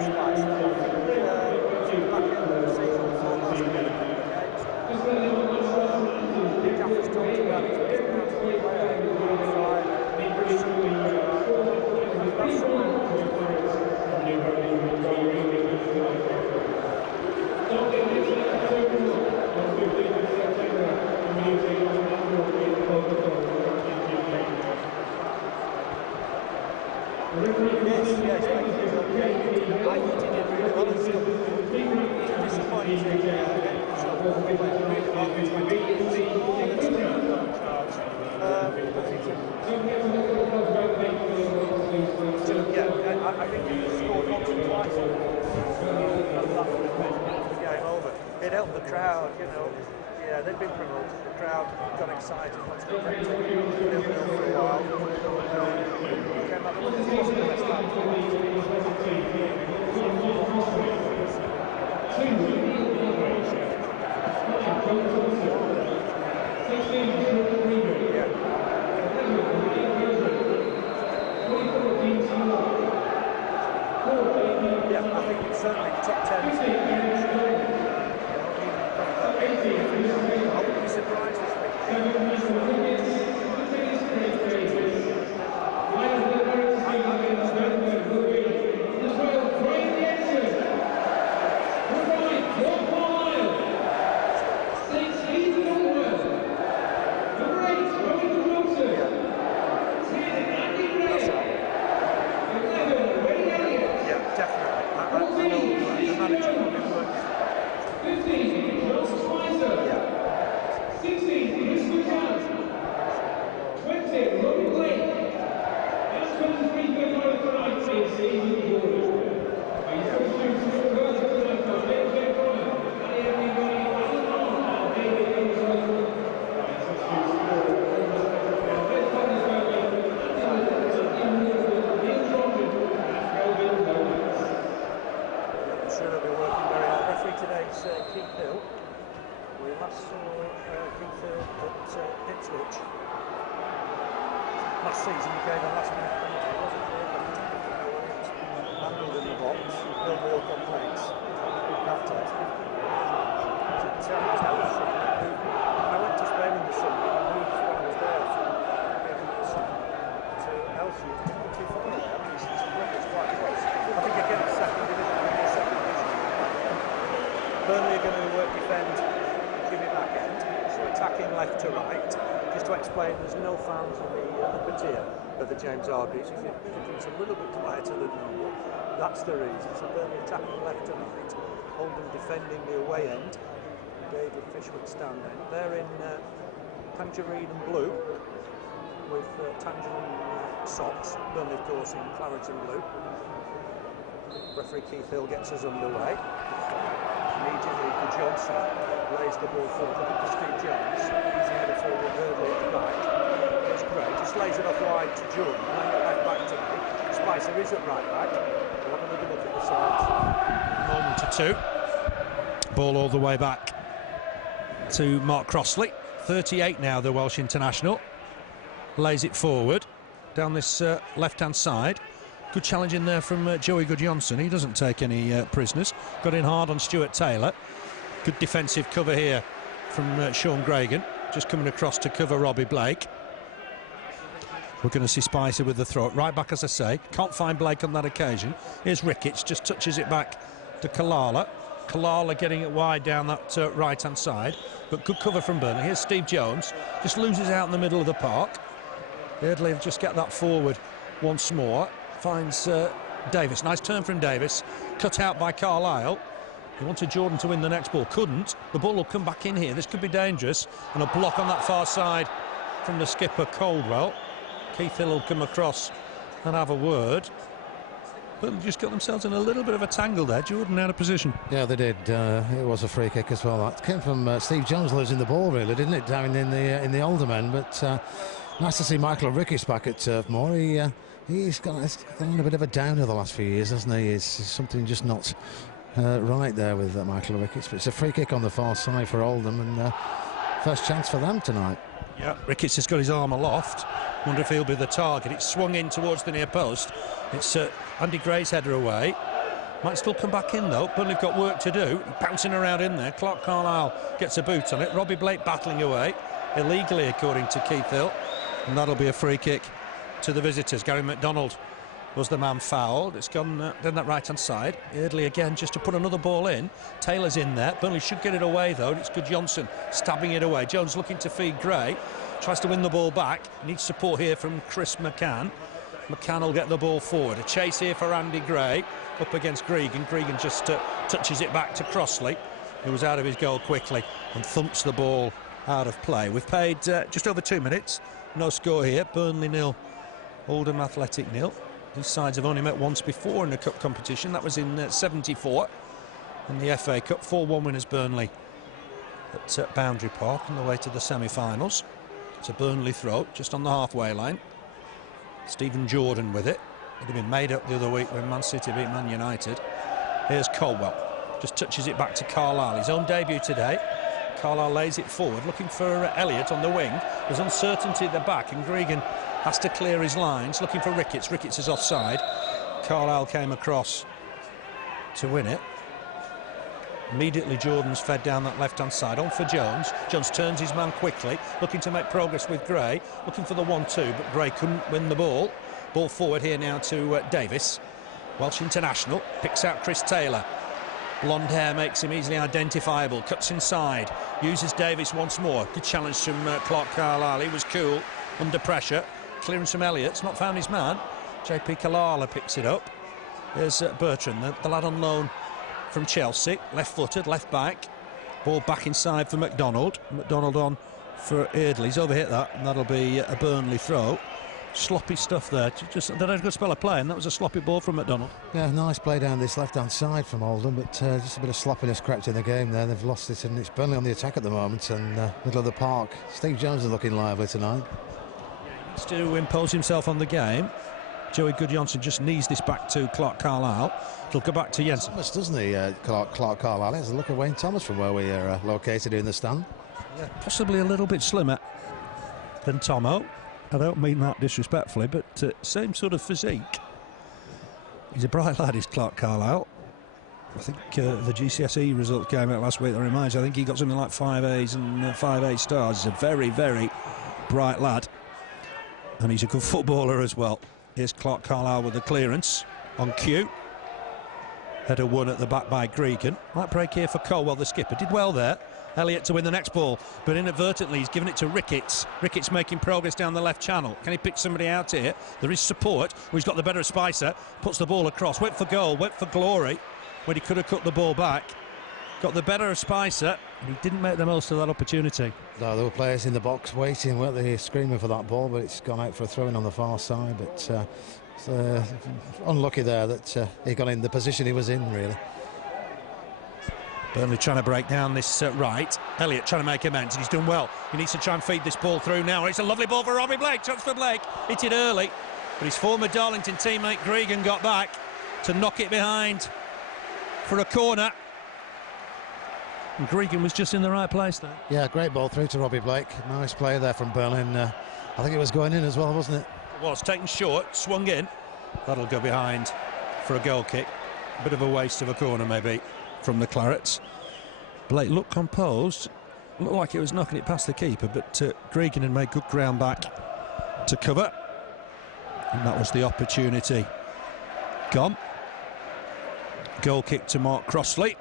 Spice. Back in the season before last year, Gaffer's talked about his background on the player, I think he scored once or twice. Game over. It helped the crowd, you know. Yeah, they've been promoted. The crowd got excited once they kept it for a while. Came up with the best time. Yeah, I think it's certainly top 10. I wouldn't be surprised this week. Burnley are going to work defend, give it back end, so attacking left to right. Just to explain, there's no fans in the upper tier of the James Hargreaves. If it's a little bit quieter than normal, that's the reason. So Burnley attacking left to right, Oldham defending the away end, David Fishwood stand end. They're in tangerine and blue with tangerine socks, Burnley of course in claret and blue. Referee Keith Hill gets us underway. Immediately Guðjónsson lays the ball forward to Steve Jones. He's headed forward early at the back. That's great. Just lays it off wide to Jordan. Laying it left back to me. Spicer is at right back. We'll have another look at the sides. Moment to 2. Ball all the way back to Mark Crossley. 38 now, the Welsh international. Lays it forward down this left-hand side. Good challenge in there from Joey Guðjónsson. He doesn't take any prisoners. Got in hard on Stuart Taylor. Good defensive cover here from Sean Gregan. Just coming across to cover Robbie Blake. We're going to see Spicer with the throw. Right back, as I say. Can't find Blake on that occasion. Here's Ricketts. Just touches it back to Carlisle. Carlisle getting it wide down that right-hand side. But good cover from Burnley. Here's Steve Jones. Just loses out in the middle of the park. Eardley just get that forward once more. Finds Davis. Nice turn from Davis. Cut out by Carlisle. He wanted Jordan to win the next ball. Couldn't. The ball will come back in here. This could be dangerous. And a block on that far side from the skipper, Caldwell. Keith Hill will come across and have a word. But they just got themselves in a little bit of a tangle there. Jordan out of position. Yeah, they did. It was a free kick as well. That came from Steve Jones losing the ball, really, didn't it? Down in the Oldham end. But nice to see Michael Ricketts back at Turf Moor. He's gone on a bit of a downer the last few years, hasn't he? It's something just not right there with Michael Ricketts. But it's a free kick on the far side for Oldham, and first chance for them tonight. Yeah, Ricketts has got his arm aloft. Wonder if he'll be the target. It's swung in towards the near post. It's Andy Gray's header away. Might still come back in though. Burnley have got work to do. Bouncing around in there. Clarke Carlisle gets a boot on it. Robbie Blake battling away illegally, according to Keith Hill, and that'll be a free kick to the visitors. Gary McDonald was the man fouled. It's gone down that right hand side. Ade again just to put another ball in. Taylor's in there. Burnley should get it away though. It's Guðjónsson stabbing it away. Jones looking to feed Gray. Tries to win the ball back. Needs support here from Chris McCann. McCann will get the ball forward. A chase here for Andy Gray up against Gregan. Gregan just touches it back to Crossley, who was out of his goal quickly and thumps the ball out of play. We've played just over 2 minutes. No score here. Burnley 0, Oldham Athletic 0. These sides have only met once before in the cup competition. That was in 74 in the FA Cup. 4-1 winners Burnley at Boundary Park on the way to the semi-finals. It's a Burnley throw just on the halfway line. Stephen Jordan with it. It had been made up the other week when Man City beat Man United. Here's Caldwell. Just touches it back to Carlisle. His own debut today. Carlisle lays it forward, looking for Elliott on the wing. There's uncertainty at the back, and Gregan has to clear his lines, looking for Ricketts. Ricketts is offside. Carlisle came across to win it. Immediately Jordan's fed down that left-hand side. On for Jones. Jones turns his man quickly, looking to make progress with Gray. Looking for the 1-2, but Gray couldn't win the ball. Ball forward here now to Davis. Welsh international. Picks out Chris Taylor. Blonde hair makes him easily identifiable. Cuts inside. Uses Davis once more. Good challenge from Clarke Carlisle. He was cool under pressure. Clearance from Elliott's not found his man. JP Kalala picks it up. There's Bertrand, the lad on loan from Chelsea. Left-footed, left back. Ball back inside for McDonald. McDonald on for Ade. He's overhit that, and that'll be a Burnley throw. Sloppy stuff there. Just they had a good spell of play, and that was a sloppy ball from McDonald. Yeah, nice play down this left-hand side from Oldham, but just a bit of sloppiness crept in the game there. They've lost it, and it's Burnley on the attack at the moment, and middle of the park. Steve Jones is looking lively tonight. He needs to impose himself on the game. Joey Guðjónsson just knees this back to Clarke Carlisle. It'll go back to Jensen. Thomas, doesn't he, Clarke Carlisle? Has a look at Wayne Thomas from where we are located in the stand. Yeah, possibly a little bit slimmer than Tomo. I don't mean that disrespectfully, but same sort of physique. He's a bright lad, is Clarke Carlisle. I think the GCSE result came out last week. That reminds me, I think he got something like 5 A's and 5 A stars. He's a very, very bright lad. And he's a good footballer as well. Here's Clarke Carlisle with the clearance on cue. Header won at the back by Gregan. Might break here for Caldwell, the skipper. Did well there. Elliott to win the next ball, but inadvertently he's given it to Ricketts. Ricketts making progress down the left channel. Can he pick somebody out here? There is support. Well, he's got the better of Spicer. Puts the ball across. Went for goal, went for glory, when he could have cut the ball back. Got the better of Spicer, and he didn't make the most of that opportunity. No, there were players in the box waiting, weren't they, screaming for that ball, but it's gone out for a throw-in on the far side. But it's unlucky there that he got in the position he was in, really. Burnley trying to break down this right. Elliott trying to make amends, and he's done well. He needs to try and feed this ball through now. It's a lovely ball for Robbie Blake. Chance for Blake. Hit it early, but his former Darlington teammate Gregan got back to knock it behind for a corner. And Gregan was just in the right place there. Yeah, great ball through to Robbie Blake. Nice play there from Burnley. I think it was going in as well, wasn't it? It was, taken short, swung in. That'll go behind for a goal kick. A bit of a waste of a corner maybe from the Clarets. Blake looked composed, looked like he was knocking it past the keeper, but Gregan had made good ground back to cover, and that was the opportunity gone. Goal kick to Mark Crossley.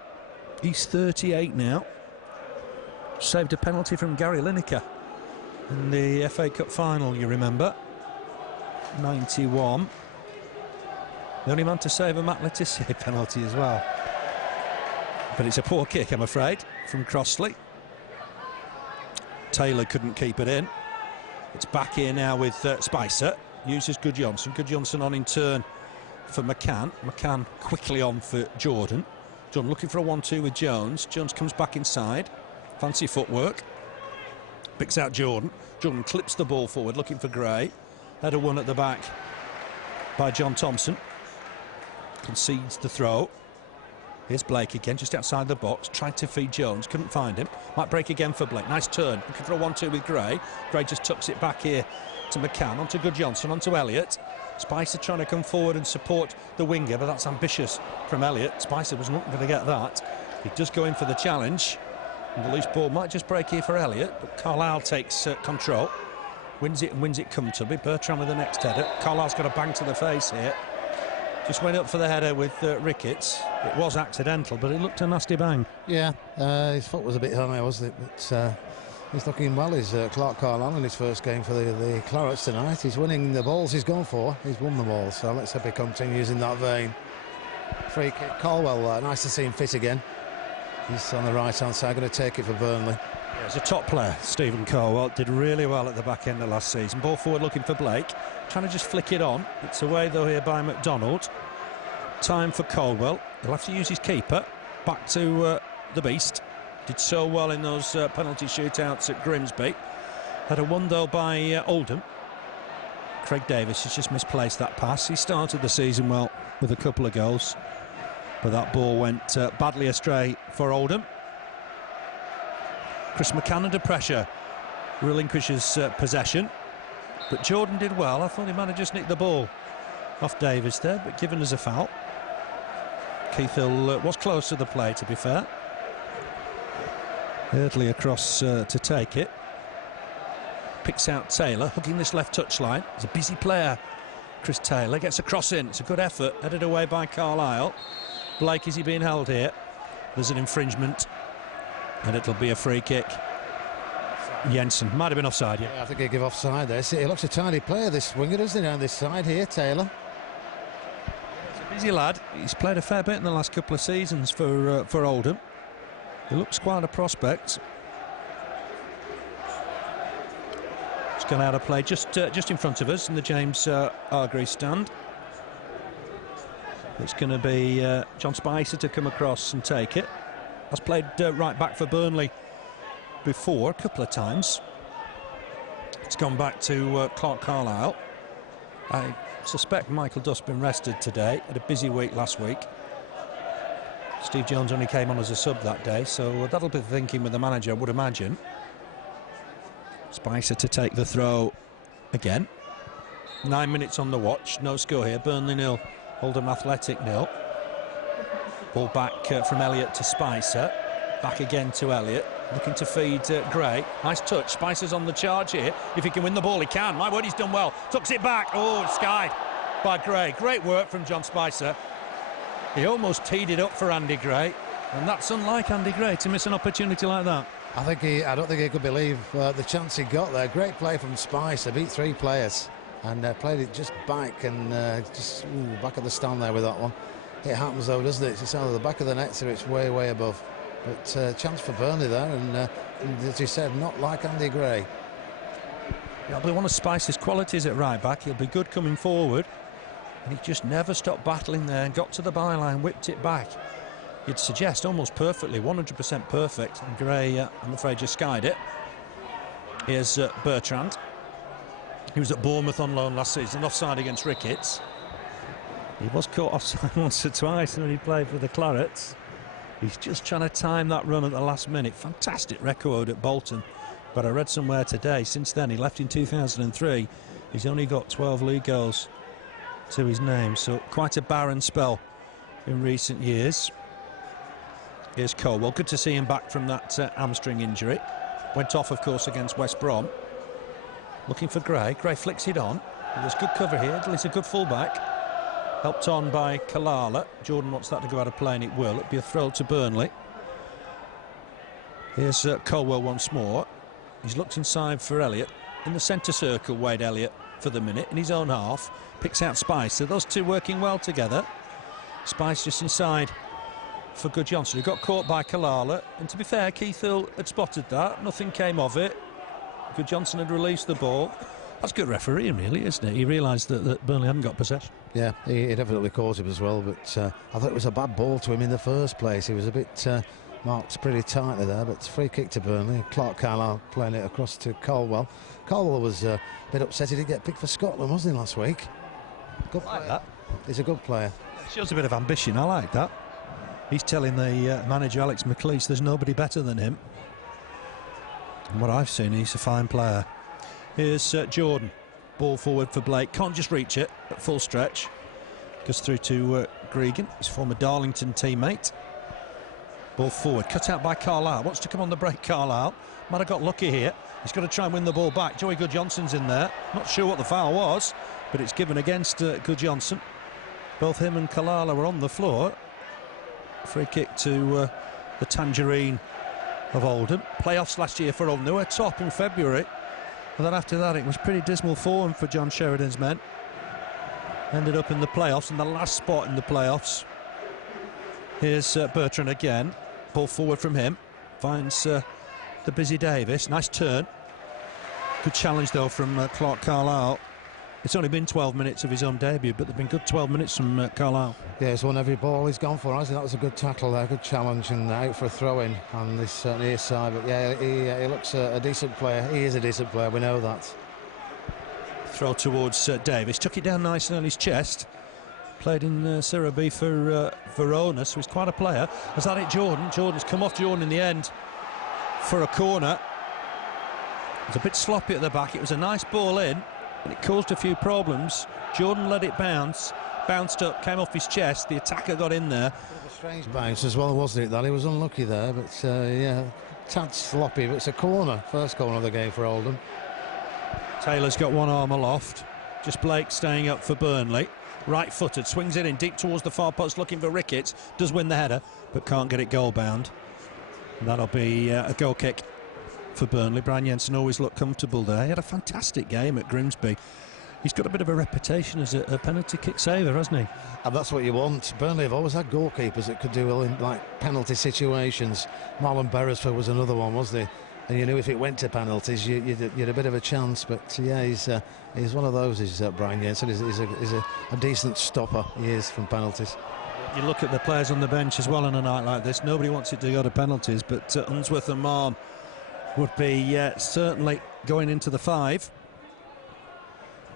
He's 38 now. Saved a penalty from Gary Lineker in the FA Cup final, you remember. 91. The only man to save a Matt Letizia penalty as well. But it's a poor kick, I'm afraid, from Crossley. Taylor couldn't keep it in. It's back here now with Spicer. Uses Guðjónsson. Guðjónsson on in turn for McCann. McCann quickly on for Jordan. Jordan looking for a 1-2 with Jones. Jones comes back inside. Fancy footwork. Picks out Jordan. Jordan clips the ball forward, looking for Gray. Header won at the back by John Thompson. Concedes the throw. Here's Blake again, just outside the box, tried to feed Jones, couldn't find him. Might break again for Blake. Nice turn, looking for a 1-2 with Gray. Gray just tucks it back here to McCann, onto Guðjónsson, onto Elliott. Spicer trying to come forward and support the winger, but that's ambitious from Elliott. Spicer was not going to get that. He does go in for the challenge, and the loose ball might just break here for Elliott, but Carlisle takes control, wins it and wins it comfortably. Bertrand with the next header. Carlisle's got a bang to the face here. Just went up for the header with Ricketts. It was accidental, but it looked a nasty bang. Yeah, his foot was a bit high, wasn't it? But he's looking well. He's Clarke Carlisle in his first game for the Clarets tonight. He's winning the balls he's gone for. He's won them all, so let's hope he continues in that vein. Free kick. Caldwell, nice to see him fit again. He's on the right-hand side, going to take it for Burnley. Yeah, he's a top player, Stephen Caldwell. Did really well at the back end of last season. Ball forward looking for Blake. Trying to just flick it on. It's away, though, here by McDonald. Time for Caldwell. He'll have to use his keeper. Back to the Beast. Did so well in those penalty shootouts at Grimsby. Had a one, though, by Oldham. Craig Davis has just misplaced that pass. He started the season well with a couple of goals, but that ball went badly astray for Oldham. Chris McCann under pressure relinquishes possession, but Jordan did well. I thought he might have just nicked the ball off Davis there, but given as a foul. Keithill was close to the play, to be fair. Eardley across to take it. Picks out Taylor, hooking this left touchline. He's a busy player. Chris Taylor gets a cross in. It's a good effort, headed away by Carlisle. Blake, is he being held here? There's an infringement, and it'll be a free kick. Jensen might have been offside, yeah. I think he'll give offside there. See, he looks a tidy player, this winger, doesn't he, on this side here, Taylor? He's a busy lad. He's played a fair bit in the last couple of seasons for Oldham. He looks quite a prospect. It's gone out of play just in front of us in the James Hargreaves stand. It's going to be John Spicer to come across and take it. Has played right back for Burnley before a couple of times. It's gone back to Clarke Carlisle. I suspect Michael Duff's been rested today. Had a busy week last week. Steve Jones only came on as a sub that day, so that'll be the thinking with the manager, I would imagine. Spicer to take the throw again. 9 minutes on the watch, no score here. Burnley 0, Oldham Athletic 0. Ball back from Elliott to Spicer. Back again to Elliott, looking to feed Gray. Nice touch, Spicer's on the charge here. If he can win the ball, he can. My word, he's done well. Tucks it back. Oh, it's skied by Gray. Great work from John Spicer. He almost teed it up for Andy Gray, and that's unlike Andy Gray to miss an opportunity like that. I don't think he could believe the chance he got there. Great play from Spicer, beat 3 players and played it just back and back of the stand there with that one. It happens though, doesn't it? It's either the back of the net or it's way above. But chance for Burnley there, and as you said, not like Andy Gray. It'll be one of Spicer's qualities at right back. He'll be good coming forward, and he just never stopped battling there and got to the byline, whipped it back. You'd suggest almost perfectly, 100% perfect, and Gray, I'm afraid, just skied it. Here's Bertrand. He was at Bournemouth on loan last season, offside against Ricketts. He was caught offside once or twice when he played for the Clarets. He's just trying to time that run at the last minute. Fantastic record at Bolton, but I read somewhere today, since then, he left in 2003, he's only got 12 league goals to his name, so quite a barren spell in recent years. Here's Caldwell, good to see him back from that hamstring injury. Went off, of course, against West Brom. Looking for Gray. Gray flicks it on. There's good cover here. He's a good fullback. Helped on by Carlisle. Jordan wants that to go out of play, and it will. It'll be a throw to Burnley. Here's Caldwell once more. He's looked inside for Elliott. In the centre circle, Wade Elliott for the minute. In his own half. Picks out Spicer. Those two working well together. Spice just inside for Guðjónsson, who got caught by Carlisle. And to be fair, Keithill had spotted that. Nothing came of it. Guðjónsson had released the ball. That's good refereeing, really, isn't it? He realised that Burnley hadn't got possession. Yeah, he definitely caught him as well, but I thought it was a bad ball to him in the first place. He was a bit marked pretty tightly there, but free kick to Burnley. Clarke Carlisle playing it across to Caldwell. Caldwell was a bit upset he didn't get picked for Scotland, wasn't he, last week? Good player. I like that. He's a good player. Shows a bit of ambition, I like that. He's telling the manager, Alex McLeish, there's nobody better than him. And what I've seen, he's a fine player. Here's Jordan. ball forward for Blake. Can't just reach it at full stretch. Goes through to Gregan, his former Darlington teammate. Ball forward, cut out by Carlisle. Wants to come on the break, Carlisle. Might have got lucky here. He's got to try and win the ball back. Joey Guðjónsson's in there. Not sure what the foul was, but it's given against Guðjónsson. Both him and Carlisle were on the floor. Free kick to the Tangerine of Oldham. Playoffs last year for Oldham. They were top in February. And then after that, it was pretty dismal form for John Sheridan's men. Ended up in the playoffs, in the last spot in the playoffs. Here's Bertrand again. Ball forward from him. Finds the busy Davis. Nice turn. Good challenge, though, from Clarke Carlisle. It's only been 12 minutes of his own debut, but they've been good 12 minutes from Carlisle. Yeah, he's won every ball he's gone for, hasn't he? That was a good tackle there, good challenge, and out for a throw-in on this near side. But yeah, he looks a decent player. He is a decent player, we know that. Throw towards Davis. Took it down nicely on his chest. Played in Serie B for Verona, so he's quite a player. Has that it Jordan? Jordan's come off Jordan in the end for a corner. It was a bit sloppy at the back. It was a nice ball in, and it caused a few problems. Jordan let it bounce, bounced up, came off his chest. The attacker got in there. A strange bounce as well, wasn't it? That he was unlucky there, but yeah, tad sloppy. But it's a corner, first corner of the game for Oldham. Taylor's got one arm aloft. Just Blake staying up for Burnley. Right-footed, swings it in deep towards the far post, looking for Ricketts. Does win the header, but can't get it goal-bound. That'll be a goal kick for Burnley. Brian Jensen always looked comfortable there. He had a fantastic game at Grimsby. He's got a bit of a reputation as a penalty kick saver, hasn't he? And that's what you want. Burnley have always had goalkeepers that could do well in like penalty situations. Marlon Beresford was another one, wasn't he? And you knew if it went to penalties, you'd a bit of a chance. But yeah, he's one of those. Is Brian Jensen? He's a decent stopper. He is from penalties. You look at the players on the bench as well on a night like this. Nobody wants it to go to penalties, but Unsworth and Mahon would be certainly going into the 5.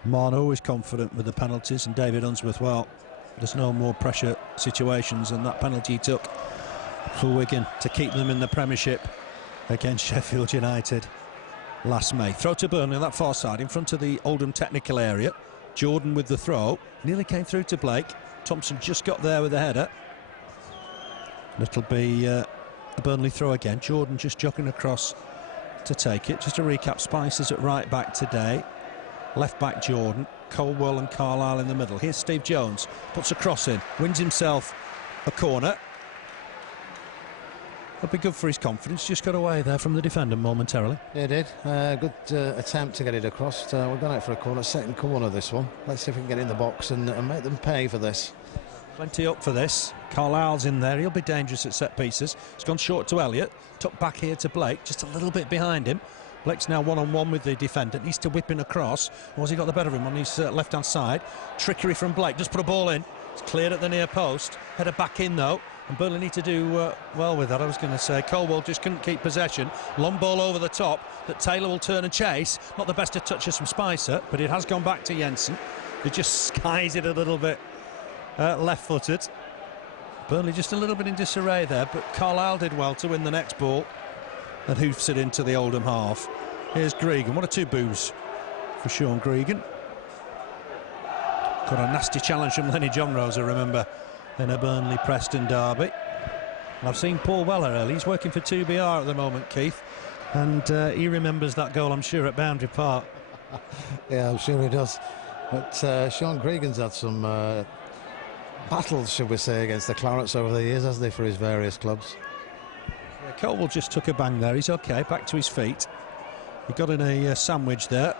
Mahon always confident with the penalties, and David Unsworth, well, there's no more pressure situations than that penalty he took for Wigan to keep them in the Premiership against Sheffield United last May. Throw to Burnley on that far side in front of the Oldham technical area. Jordan with the throw, nearly came through to Blake. Thompson just got there with the header. It'll be a Burnley throw again. Jordan just jogging across to take it. Just a recap, Spicer's at right back today. Left back Jordan, Caldwell and Carlisle in the middle. Here's Steve Jones, puts a cross in, wins himself a corner. That'll be good for his confidence. Just got away there from the defender momentarily. Yeah, it did. Good attempt to get it across. We're going out for a corner, second corner this one. Let's see if we can get in the box and make them pay for this. Plenty up for this. Carlisle's in there. He'll be dangerous at set pieces. It's gone short to Elliott. Tucked back here to Blake, just a little bit behind him. Blake's now one-on-one with the defender. Needs to whip in across. Or has he got the better of him on his left-hand side? Trickery from Blake. Just put a ball in. It's cleared at the near post. Header back in, though. And Burnley need to do well with that, I was going to say. Caldwell just couldn't keep possession. Long ball over the top that Taylor will turn and chase. Not the best of touches from Spicer, but it has gone back to Jensen, who just skies it a little bit left-footed. Burnley just a little bit in disarray there, but Carlisle did well to win the next ball and hoofs it into the Oldham half. Here's Gregan. One or two boos for Sean Gregan. Got a nasty challenge from Lenny Johnrose, I remember, in a Burnley-Preston derby. And I've seen Paul Weller early. He's working for 2BR at the moment, Keith, and he remembers that goal, I'm sure, at Boundary Park. Yeah, I'm sure he does. But Sean Gregan's had some battles, should we say, against the Clarets over the years, hasn't he, for his various clubs. Yeah, Caldwell just took a bang there. He's okay, back to his feet. He got in a sandwich there.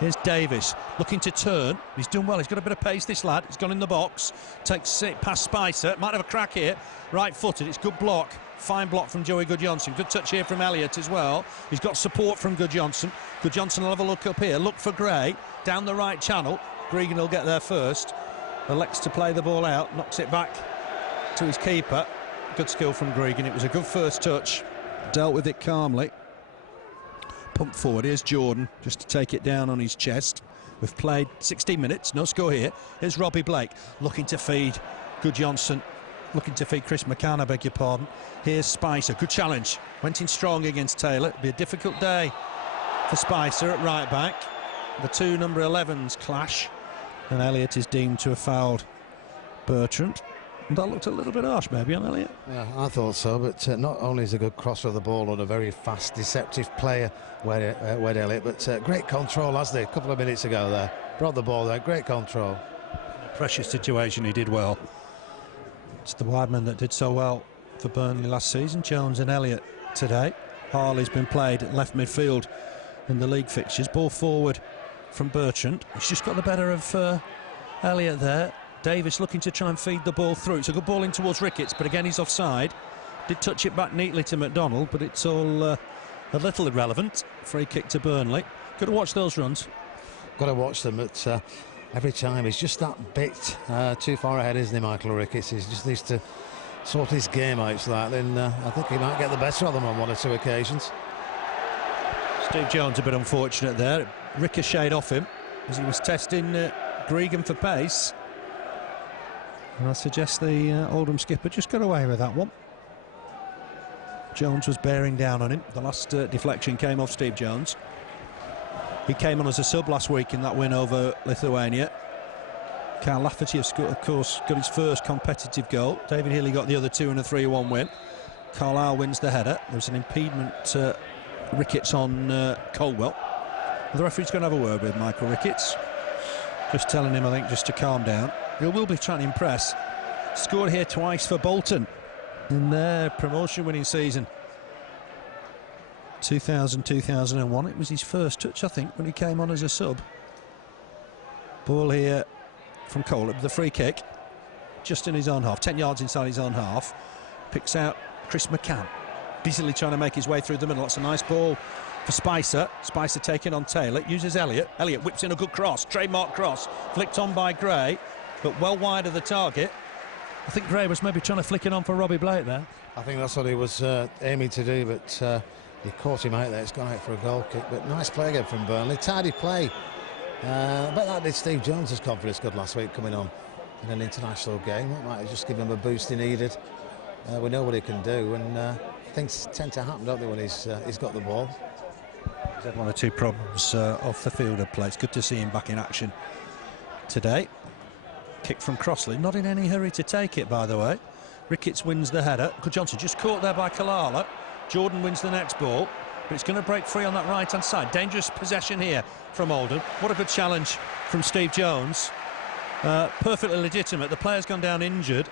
Here's Davis looking to turn. He's done well. He's got a bit of pace, this lad. He's gone in the box. Takes it past Spicer. Might have a crack here. Right-footed. It's good block. Fine block from Joey Guðjónsson. Good touch here from Elliott as well. He's got support from Guðjónsson. Guðjónsson will have a look up here. Look for Gray. Down the right channel. Gregan will get there first. Elects to play the ball out. Knocks it back to his keeper. Good skill from Gregan. It was a good first touch. Dealt with it calmly. Pump forward. Here's Jordan just to take it down on his chest. We've played 16 minutes, no score here. Here's Robbie Blake looking to feed Guðjónsson, looking to feed Chris McCann, I beg your pardon. Here's Spicer, good challenge. Went in strong against Taylor. It'll be a difficult day for Spicer at right back. the two number 11s clash, and Elliott is deemed to have fouled Bertrand. And that looked a little bit harsh maybe on Elliott. Yeah, I thought so, but not only is a good crosser of the ball and a very fast, deceptive player, Wade Elliott, but great control, hasn't he? A couple of minutes ago there. Brought the ball there, great control. Precious situation, he did well. It's the wide man that did so well for Burnley last season, Jones and Elliott today. Harley's been played at left midfield in the league fixtures. Ball forward from Bertrand. He's just got the better of Elliott there. Davis looking to try and feed the ball through. It's a good ball in towards Ricketts, but again he's offside. Did touch it back neatly to McDonald, but it's all a little irrelevant. Free kick to Burnley. Got to watch those runs. Got to watch them. But every time he's just that bit too far ahead, isn't he, Michael Ricketts? He just needs to sort his game out slightly, and I think he might get the better of them on one or two occasions. Steve Jones a bit unfortunate there. Ricocheted off him as he was testing Gregan for pace. And I suggest the Oldham skipper just got away with that one. Jones was bearing down on him. The last deflection came off Steve Jones. He came on as a sub last week in that win over Lithuania. Carl Lafferty, of course, got his first competitive goal. David Healy got the other two in a 3-1 win. Carlisle wins the header. There's an impediment Ricketts on Caldwell. The referee's going to have a word with Michael Ricketts. Just telling him, I think, just to calm down. He will be trying to impress. Scored here twice for Bolton in their promotion-winning season. 2000-2001. It was his first touch, I think, when he came on as a sub. Ball here from Cole. The free kick, just in his own half, 10 yards inside his own half. Picks out Chris McCann, busily trying to make his way through the middle. That's a nice ball for Spicer. Spicer taking on Taylor, uses Elliott. Elliott whips in a good cross, trademark cross, flicked on by Gray, but well wide of the target. I think Gray was maybe trying to flick it on for Robbie Blake there. I think that's what he was aiming to do, but he caught him out there. It's gone out for a goal kick, but nice play again from Burnley. Tidy play. I bet that did Steve Jones' confidence good last week coming on in an international game. That might have just given him a boost he needed. We know what he can do, and things tend to happen, don't they, when he's got the ball. He's had one or two problems off the field of play. It's good to see him back in action today. Kick from Crossley, not in any hurry to take it, by the way. Ricketts wins the header. Guðjónsson just caught there by Carlisle. Jordan wins the next ball, but it's going to break free on that right-hand side. Dangerous possession here from Oldham. What a good challenge from Steve Jones. Perfectly legitimate. The player's gone down injured,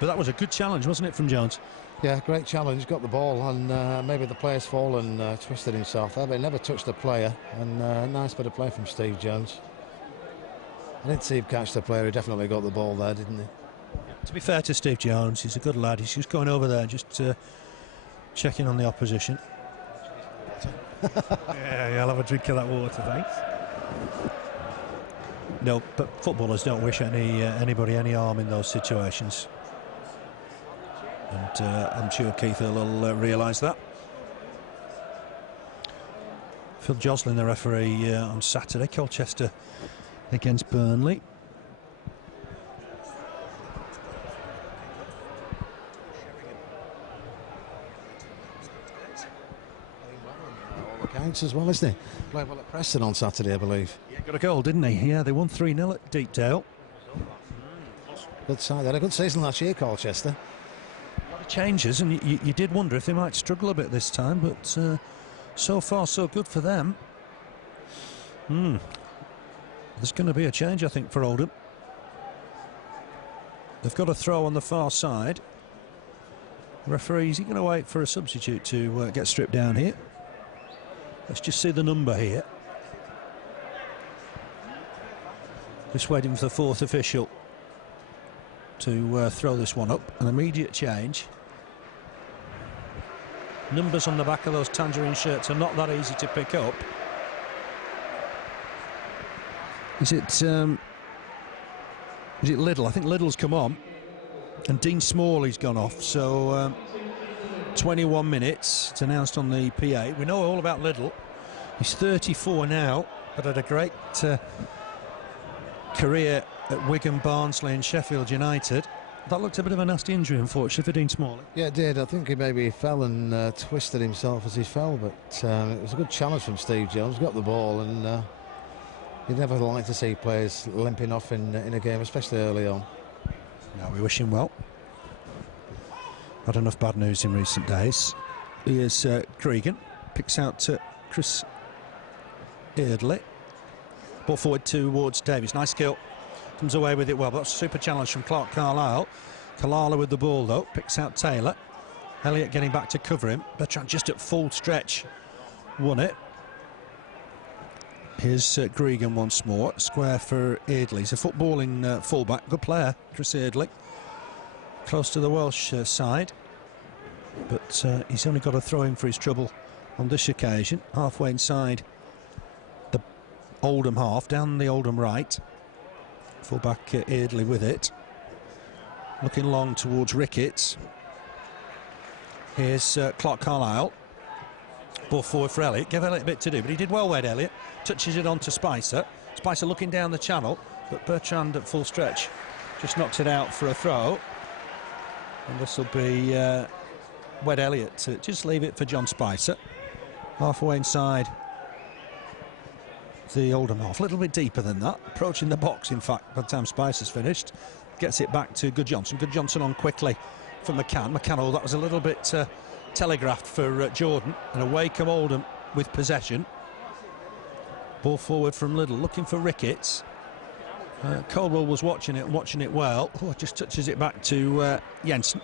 but that was a good challenge, wasn't it, from Jones? Yeah, great challenge. Got the ball, and maybe the player's fallen, twisted himself there, but he never touched the player. And nice bit of play from Steve Jones. I didn't see him catch the player. He definitely got the ball there, didn't he? To be fair to Steve Jones, he's a good lad. He's just going over there, just checking on the opposition. Yeah, I'll have a drink of that water, thanks. No, but footballers don't wish anybody any harm in those situations. And I'm sure Keith will realise that. Phil Joslin, the referee, on Saturday, Colchester against Burnley. Counts as well, isn't he? Played well at Preston on Saturday, I believe. Yeah, got a goal, didn't he? Yeah, they won 3-0 at Deepdale. Good side. They had a good season last year, Colchester. A lot of changes, and you did wonder if they might struggle a bit this time, but so far so good for them. There's going to be a change, I think, for Oldham. They've got a throw on the far side. Referee, is he going to wait for a substitute to get stripped down here? Let's just see the number here. Just waiting for the fourth official to throw this one up. An immediate change. Numbers on the back of those tangerine shirts are not that easy to pick up. Is it Liddell? I think Liddell's come on, and Dean Smalley's gone off. So 21 minutes. It's announced on the PA. We know all about Liddell. He's 34 now, but had a great career at Wigan, Barnsley, and Sheffield United. That looked a bit of a nasty injury, unfortunately, for Dean Smalley. Yeah, it did. I think he maybe fell and twisted himself as he fell, but it was a good challenge from Steve Jones. Got the ball and you'd never like to see players limping off in a game, especially early on. No, we wish him well. Had enough bad news in recent days. Here's Gregan, picks out Chris Ade. Ball forward towards Davies. Nice skill. Comes away with it well. But that's a super challenge from Clarke Carlisle. Carlisle with the ball though. Picks out Taylor. Elliott getting back to cover him. Bertrand just at full stretch. Won it. Here's Gregan once more. Square for Ade. He's a footballing fullback. Good player, Chris Ade. Close to the Welsh side. But he's only got to throw in for his trouble on this occasion. Halfway inside the Oldham half, down the Oldham right. Fullback Ade with it. Looking long towards Ricketts. Here's Clarke Carlisle. Ball forward for Elliott. Gave Elliott a bit to do, but he did well, Wade Elliott. Touches it on to Spicer. Spicer looking down the channel, but Bertrand at full stretch just knocks it out for a throw. And this will be Wade Elliott to just leave it for John Spicer. Halfway inside the Oldham half. A little bit deeper than that. Approaching the box, in fact, by the time Spicer's finished. Gets it back to Guðjónsson. Guðjónsson on quickly for McCann. McCann, oh, that was a little bit telegraphed for Jordan. And away come Oldham with possession. Ball forward from Liddell, looking for Ricketts. Caldwell was watching it and watching it well. Oh, just touches it back to Jensen.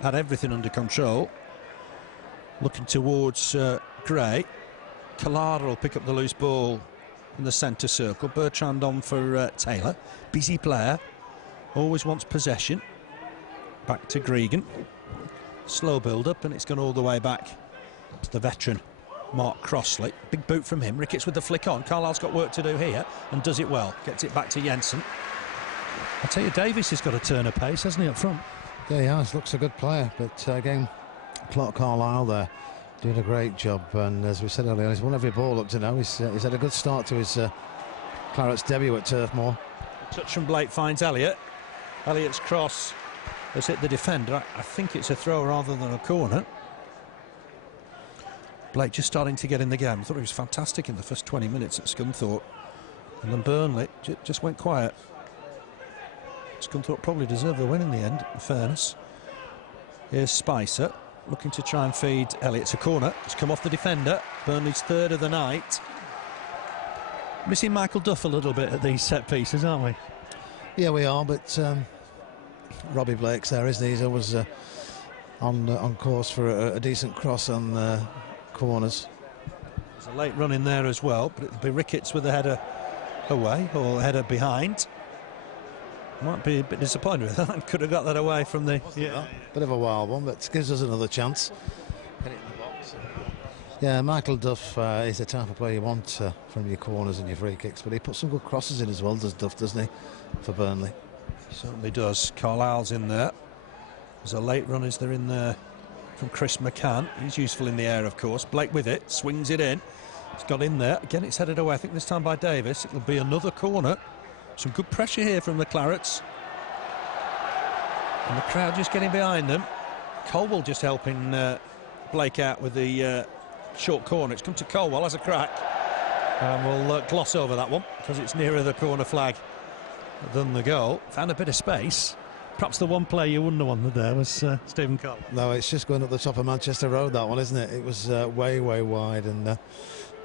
Had everything under control. Looking towards Gray. Caldwell will pick up the loose ball in the centre circle. Bertrand on for Taylor. Busy player. Always wants possession. Back to Gregan. Slow build-up, and it's gone all the way back to the veteran, Mark Crossley. Big boot from him. Ricketts with the flick on. Carlisle's got work to do here and does it well. Gets it back to Jensen. I tell you, Davies has got a turn of pace, hasn't he, up front? Yeah, he has. Looks a good player. But again, Clarke Carlisle there doing a great job. And as we said earlier, he's won every ball up to now. He's had a good start to his Claret's debut at Turf Moor. Touch from Blake finds Elliott. Elliott's cross has hit the defender. I think it's a throw rather than a corner. Blake just starting to get in the game. I thought he was fantastic in the first 20 minutes at Scunthorpe. And then Burnley just went quiet. Scunthorpe probably deserved the win in the end, in fairness. Here's Spicer, looking to try and feed Elliott. It's a corner. It's come off the defender. Burnley's third of the night. Missing Michael Duff a little bit at these set pieces, aren't we? Yeah, we are, but Robbie Blake's there, isn't he? He's always on course for a decent cross on corners. There's a late run in there as well, but it'll be Ricketts with the header away, or header behind. Might be a bit disappointed with that. Could have got that away from the... Yeah. Bit of a wild one, but gives us another chance. Get it in the box. Yeah, Michael Duff is the type of player you want from your corners and your free kicks, but he puts some good crosses in as well, does Duff, doesn't he, for Burnley? Certainly does. Carlisle's in there. There's a late run, is there, in there from Chris McCann. He's useful in the air, of course. Blake with it, swings it in. It's got in there. Again, it's headed away, I think this time by Davis. It'll be another corner. Some good pressure here from the Clarets. And the crowd just getting behind them. Caldwell just helping Blake out with the short corner. It's come to Caldwell as a crack. And we'll gloss over that one because it's nearer the corner flag than the goal. Found a bit of space. Perhaps the one player you wouldn't have wanted there was Stephen Caldwell. No, it's just going up the top of Manchester Road, that one, isn't it? It was way wide, and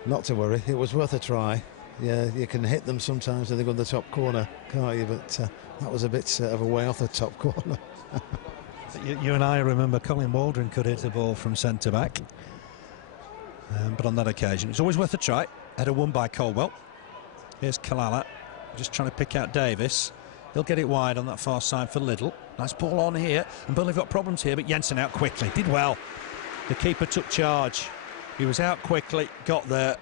not to worry, it was worth a try. Yeah, you can hit them sometimes when they go in the top corner, can't you? But that was a bit of a way off the top corner. You and I remember Colin Waldron could hit the ball from centre-back. But on that occasion, it's always worth a try. Header won by Caldwell. Here's Kalala, just trying to pick out Davis. He'll get it wide on that far side for Liddell. Nice ball on here. And Burnley have got problems here, but Jensen out quickly. Did well. The keeper took charge. He was out quickly, got there,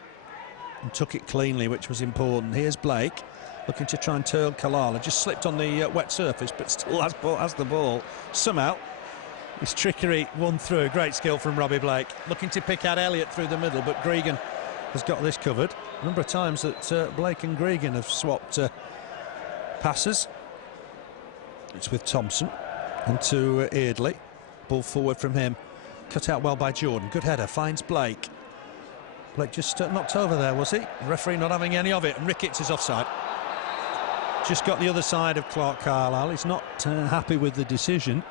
and took it cleanly, which was important. Here's Blake, looking to try and turn Carlisle. Just slipped on the wet surface, but still has the ball. Somehow, his trickery won through. Great skill from Robbie Blake. Looking to pick out Elliott through the middle, but Gregan has got this covered. A number of times that Blake and Gregan have swapped passes. It's with Thompson into Ade. Ball forward from him. Cut out well by Jordan. Good header. Finds Blake. Blake just knocked over there, was he? The referee not having any of it, and Ricketts is offside. Just got the other side of Clarke Carlisle. He's not happy with the decision.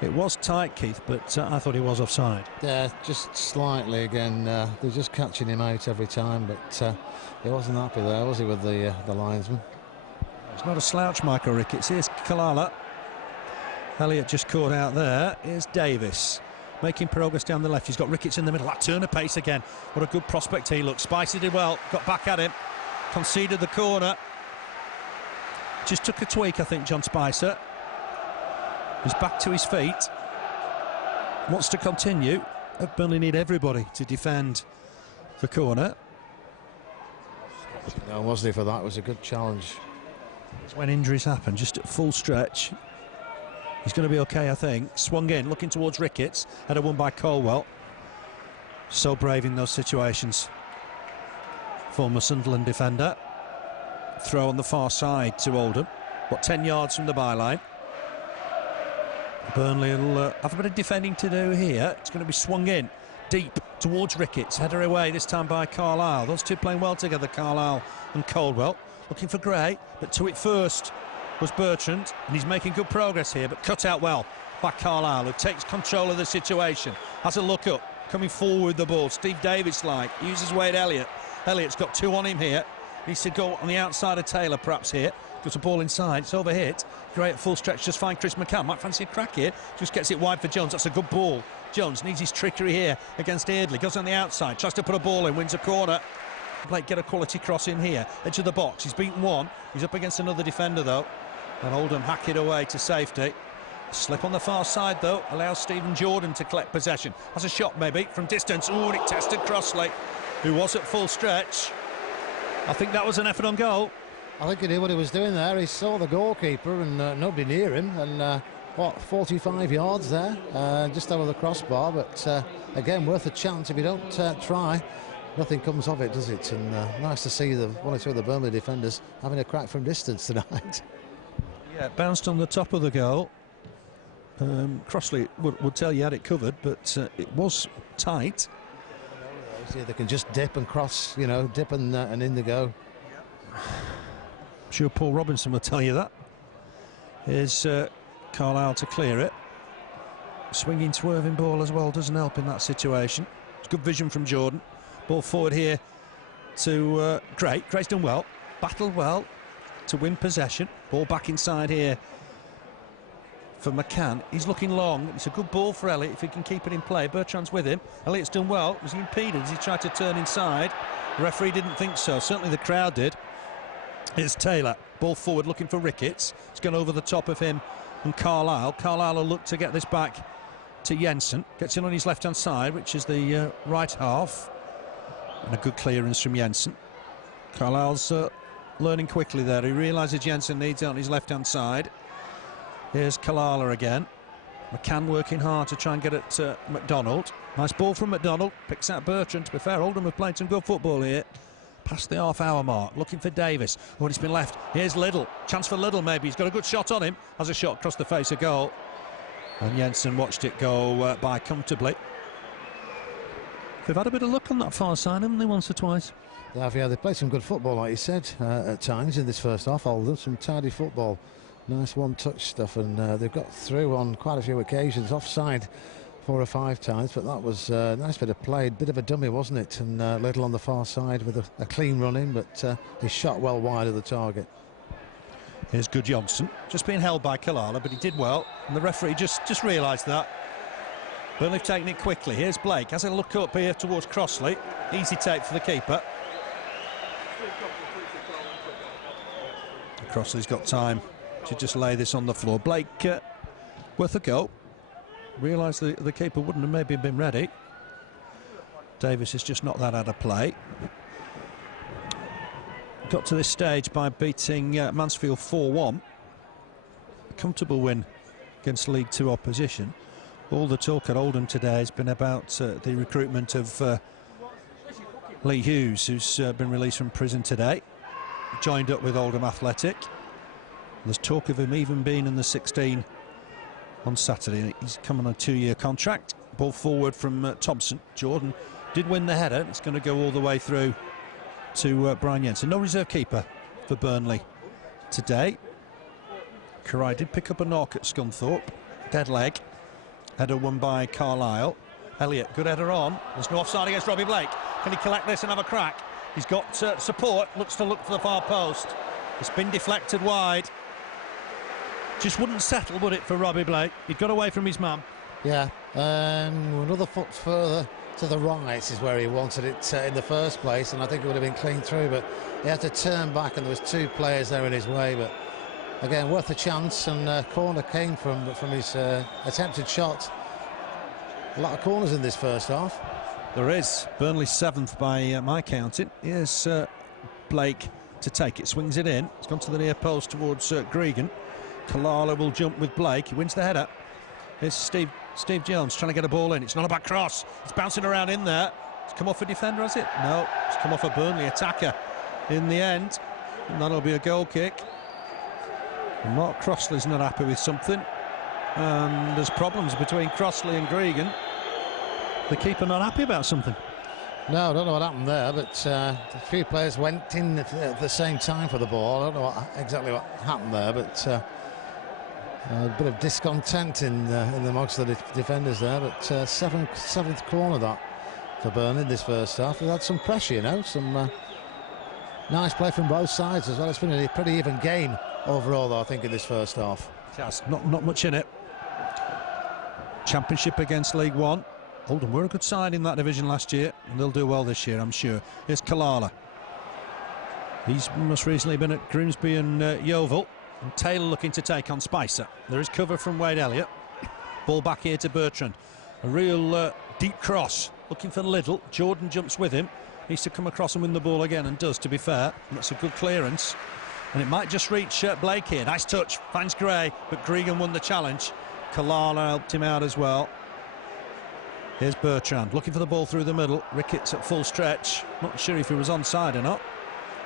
It was tight, Keith, but I thought he was offside. Yeah, just slightly again. They're just catching him out every time, but he wasn't happy there, was he, with the linesman? It's not a slouch, Michael Ricketts. Here's Carlisle. Elliott just caught out there. Here's Davis making progress down the left. He's got Ricketts in the middle. That turn of pace again. What a good prospect he looks. Spicer did well. Got back at him. Conceded the corner. Just took a tweak, I think, John Spicer. He's back to his feet. Wants to continue. Burnley need everybody to defend the corner. No, wasn't he, for that? It was a good challenge. It's when injuries happen, just at full stretch. He's going to be okay, I think. Swung in, looking towards Ricketts. Header won by Caldwell. So brave in those situations. Former Sunderland defender. Throw on the far side to Oldham. What, 10 yards from the byline. Burnley will have a bit of defending to do here. It's going to be swung in deep towards Ricketts. Header away, this time by Carlisle. Those two playing well together, Carlisle and Caldwell. Looking for Gray, but to it first was Bertrand, and he's making good progress here, but cut out well by Carlisle, who takes control of the situation. Has a look up, coming forward with the ball. Steve Davis-like, uses Wade Elliott. Elliott's got two on him here. Needs to go on the outside of Taylor, perhaps here. Got a ball inside, it's overhit. Gray at full stretch, just find Chris McCann. Might fancy a crack here, just gets it wide for Jones. That's a good ball. Jones needs his trickery here against Ade. Goes on the outside, tries to put a ball in, wins a corner. Blake get a quality cross in here, edge of the box. He's beaten one, he's up against another defender though. And Oldham hack it away to safety. Slip on the far side though, allows Stephen Jordan to collect possession. Has a shot maybe from distance. Oh, and it tested Crossley, who was at full stretch. I think that was an effort on goal. I think he knew what he was doing there. He saw the goalkeeper and nobody near him, and what, 45 yards there, just over the crossbar, but again, worth a chance. If you don't try, nothing comes of it, does it? And nice to see one or two of the Burnley defenders having a crack from distance tonight. Yeah, it bounced on the top of the goal. Crossley would tell you had it covered, but it was tight. They can just dip and cross, you know, dip and in the go. I'm sure Paul Robinson will tell you that. Here's Carlisle to clear it. Swinging, swerving ball as well doesn't help in that situation. It's good vision from Jordan. Ball forward here to Gray. Gray's done well, battled well to win possession. Ball back inside here for McCann. He's looking long. It's a good ball for Elliott if he can keep it in play. Bertrand's with him. Elliott's done well. Was he impeded as he tried to turn inside? The referee didn't think so. Certainly the crowd did. It's Taylor. Ball forward looking for Ricketts. It's gone over the top of him and Carlisle. Carlisle will look to get this back to Jensen. Gets in on his left-hand side, which is the right half. And a good clearance from Jensen. Carlisle's learning quickly there. He realises Jensen needs it on his left-hand side. Here's Carlisle again. McCann working hard to try and get it McDonald. Nice ball from McDonald. Picks out Bertrand. To be fair, Oldham have played some good football here. Past the half-hour mark. Looking for Davis. Oh, it's been left. Here's Liddell. Chance for Liddell maybe. He's got a good shot on him. Has a shot across the face of goal. And Jensen watched it go by comfortably. They've had a bit of luck on that far side, haven't they, once or twice? Yeah, they played some good football, like you said, at times in this first half. Oldham, some tidy football. Nice one-touch stuff, and they've got through on quite a few occasions, offside 4 or 5 times, but that was a nice bit of play, bit of a dummy, wasn't it? And Liddell on the far side with a clean run in, but he shot well wide of the target. Here's Guðjónsson, just being held by Carlisle, but he did well, and the referee just realised that. Burnley have taken it quickly. Here's Blake, has a look up here towards Crossley. Easy take for the keeper. Crossley's got time to just lay this on the floor. Blake, worth a go. Realised the keeper wouldn't have maybe been ready. Davis has just knocked that out of play. Got to this stage by beating Mansfield 4-1. A comfortable win against League 2 opposition. All the talk at Oldham today has been about the recruitment of Lee Hughes, who's been released from prison today. Joined up with Oldham Athletic. There's talk of him even being in the 16 on Saturday. He's come on a 2-year contract. Ball forward from Thompson. Jordan did win the header. It's going to go all the way through to Brian Jensen. No reserve keeper for Burnley today. Cotterill did pick up a knock at Scunthorpe. Dead leg. Header won by Carlisle. Elliott, good header on. There's no offside against Robbie Blake. Can he collect this and have a crack? He's got support. Looks to look for the far post. It's been deflected wide. Just wouldn't settle, would it, for Robbie Blake? He'd got away from his man. Yeah, another foot further to the right is where he wanted it in the first place, and I think it would have been clean through, but he had to turn back, and there was 2 players there in his way. But again, worth a chance, and corner came from his attempted shot. A lot of corners in this first half. There is. Burnley 7th by my counting. Here's Blake to take it, swings it in. It's gone to the near post towards Gregan. Carlisle will jump with Blake. He wins the header. Here's Steve Jones trying to get a ball in. It's not a back cross. It's bouncing around in there. It's come off a defender, has it? No, it's come off a Burnley attacker in the end. And that'll be a goal kick. And Mark Crossley's not happy with something. And there's problems between Crossley and Gregan. The keeper not happy about something. No, I don't know what happened there, but a few players went in at the same time for the ball. I don't know exactly what happened there, but a bit of discontent in amongst the defenders there. But seventh corner that for Burnley this first half. We've had some pressure, you know, some nice play from both sides as well. It's been a pretty even game overall, though, I think, in this first half. Yes, not much in it. Championship against League One. Oldham were a good side in that division last year, and they'll do well this year, I'm sure. Here's Carlisle. He's most recently been at Grimsby and Yeovil. And Taylor looking to take on Spicer. There is cover from Wade Elliott. Ball back here to Bertrand. A real deep cross, looking for Liddell. Jordan jumps with him. Needs to come across and win the ball again, and does, to be fair. And that's a good clearance. And it might just reach Blake here. Nice touch, finds Gray, but Gregan won the challenge. Carlisle helped him out as well. Here's Bertrand, looking for the ball through the middle. Ricketts at full stretch. Not sure if he was onside or not.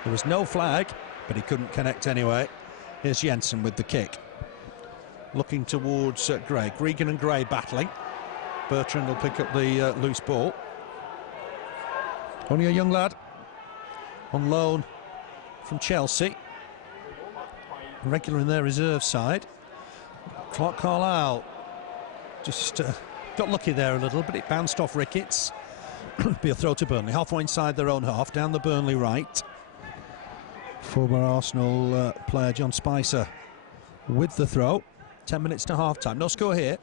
There was no flag, but he couldn't connect anyway. Here's Jensen with the kick. Looking towards Gray. Gregan and Gray battling. Bertrand will pick up the loose ball. Only a young lad on loan from Chelsea. Regular in their reserve side. Clarke Carlisle just got lucky there a little, but it bounced off Ricketts. Be a throw to Burnley, halfway inside their own half, down the Burnley right. Former Arsenal player John Spicer with the throw. 10 minutes to half-time. No score here.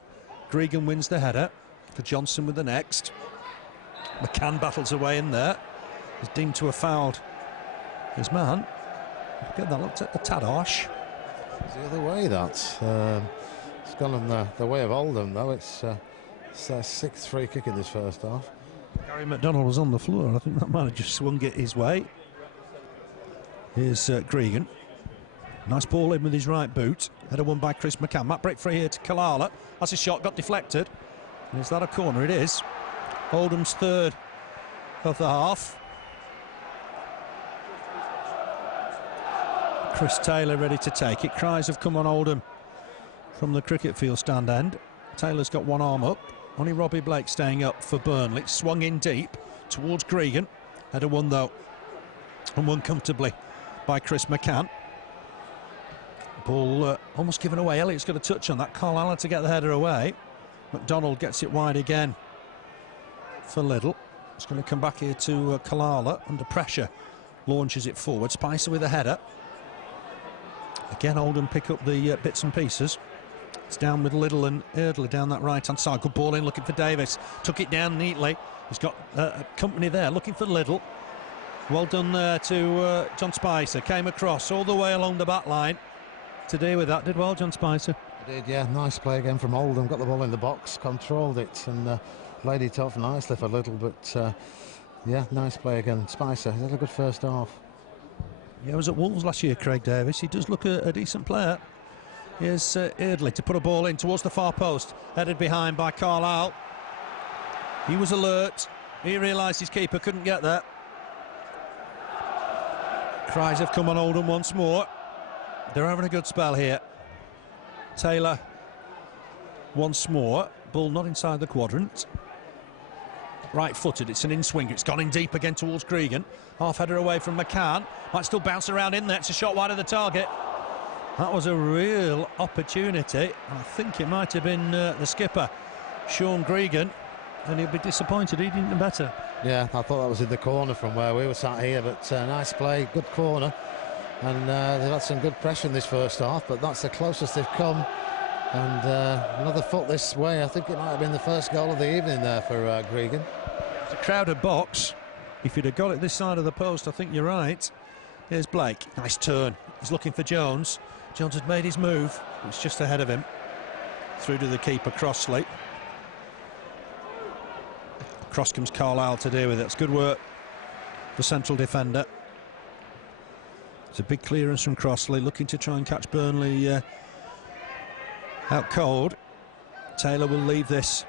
Gregan wins the header for Johnson with the next. McCann battles away in there. He's deemed to have fouled his man. Get that looked at a tad harsh. It's the other way, that's. It's gone on the way of Oldham, though. It's their 6th free kick in this first half. Gary McDonald was on the floor, and I think that might have just swung it his way. Here's Gregan. Nice ball in with his right boot. Header won by Chris McCann. Matt break free here to Carlisle. That's his shot, got deflected. And is that a corner? It is. Oldham's 3rd of the half. Chris Taylor ready to take it. Cries have come on Oldham from the cricket field stand end. Taylor's got one arm up. Only Robbie Blake staying up for Burnley. Swung in deep towards Gregan. Header won though, and won comfortably by Chris McCann. Ball almost given away. Elliott's got a touch on that. Carlisle had to get the header away. McDonald gets it wide again for Liddell. It's going to come back here to Carlisle under pressure. Launches it forward. Spicer with a header. Again, Oldham pick up the bits and pieces. It's down with Liddell and Eardley down that right-hand side. Good ball in, looking for Davis. Took it down neatly. He's got company there, looking for Liddell. Well done there to John Spicer. Came across all the way along the back line to deal with that. Did well, John Spicer. He did, yeah. Nice play again from Oldham. Got the ball in the box, controlled it, and played it off nicely for Liddell. But yeah, nice play again. Spicer, he had a good first half. Yeah, he was at Wolves last year, Craig Davis. He does look a decent player. Here's Eardley to put a ball in towards the far post. Headed behind by Carlisle. He was alert. He realised his keeper couldn't get there. Cries have come on Oldham once more. They're having a good spell here. Taylor once more. Ball not inside the quadrant. right-footed. It's an in-swing. It's gone in deep again towards Gregan. Half-header away from McCann. Might still bounce around in there. It's a shot wide of the target. That was a real opportunity. I think it might have been the skipper, Sean Gregan, and he'll be disappointed he didn't do better. Yeah, I thought that was in the corner from where we were sat here, but nice play, good corner. And they've had some good pressure in this first half, but that's the closest they've come. And another foot this way. I think it might have been the first goal of the evening there for Gregan. It's a crowded box. If you'd have got it this side of the post, I think you're right. Here's Blake. Nice turn. He's looking for Jones. Jones had made his move. It's just ahead of him. Through to the keeper, Crossley. Cross comes Carlisle to deal with it. It's good work. The central defender. It's a big clearance from Crossley, looking to try and catch Burnley out cold. Taylor will leave this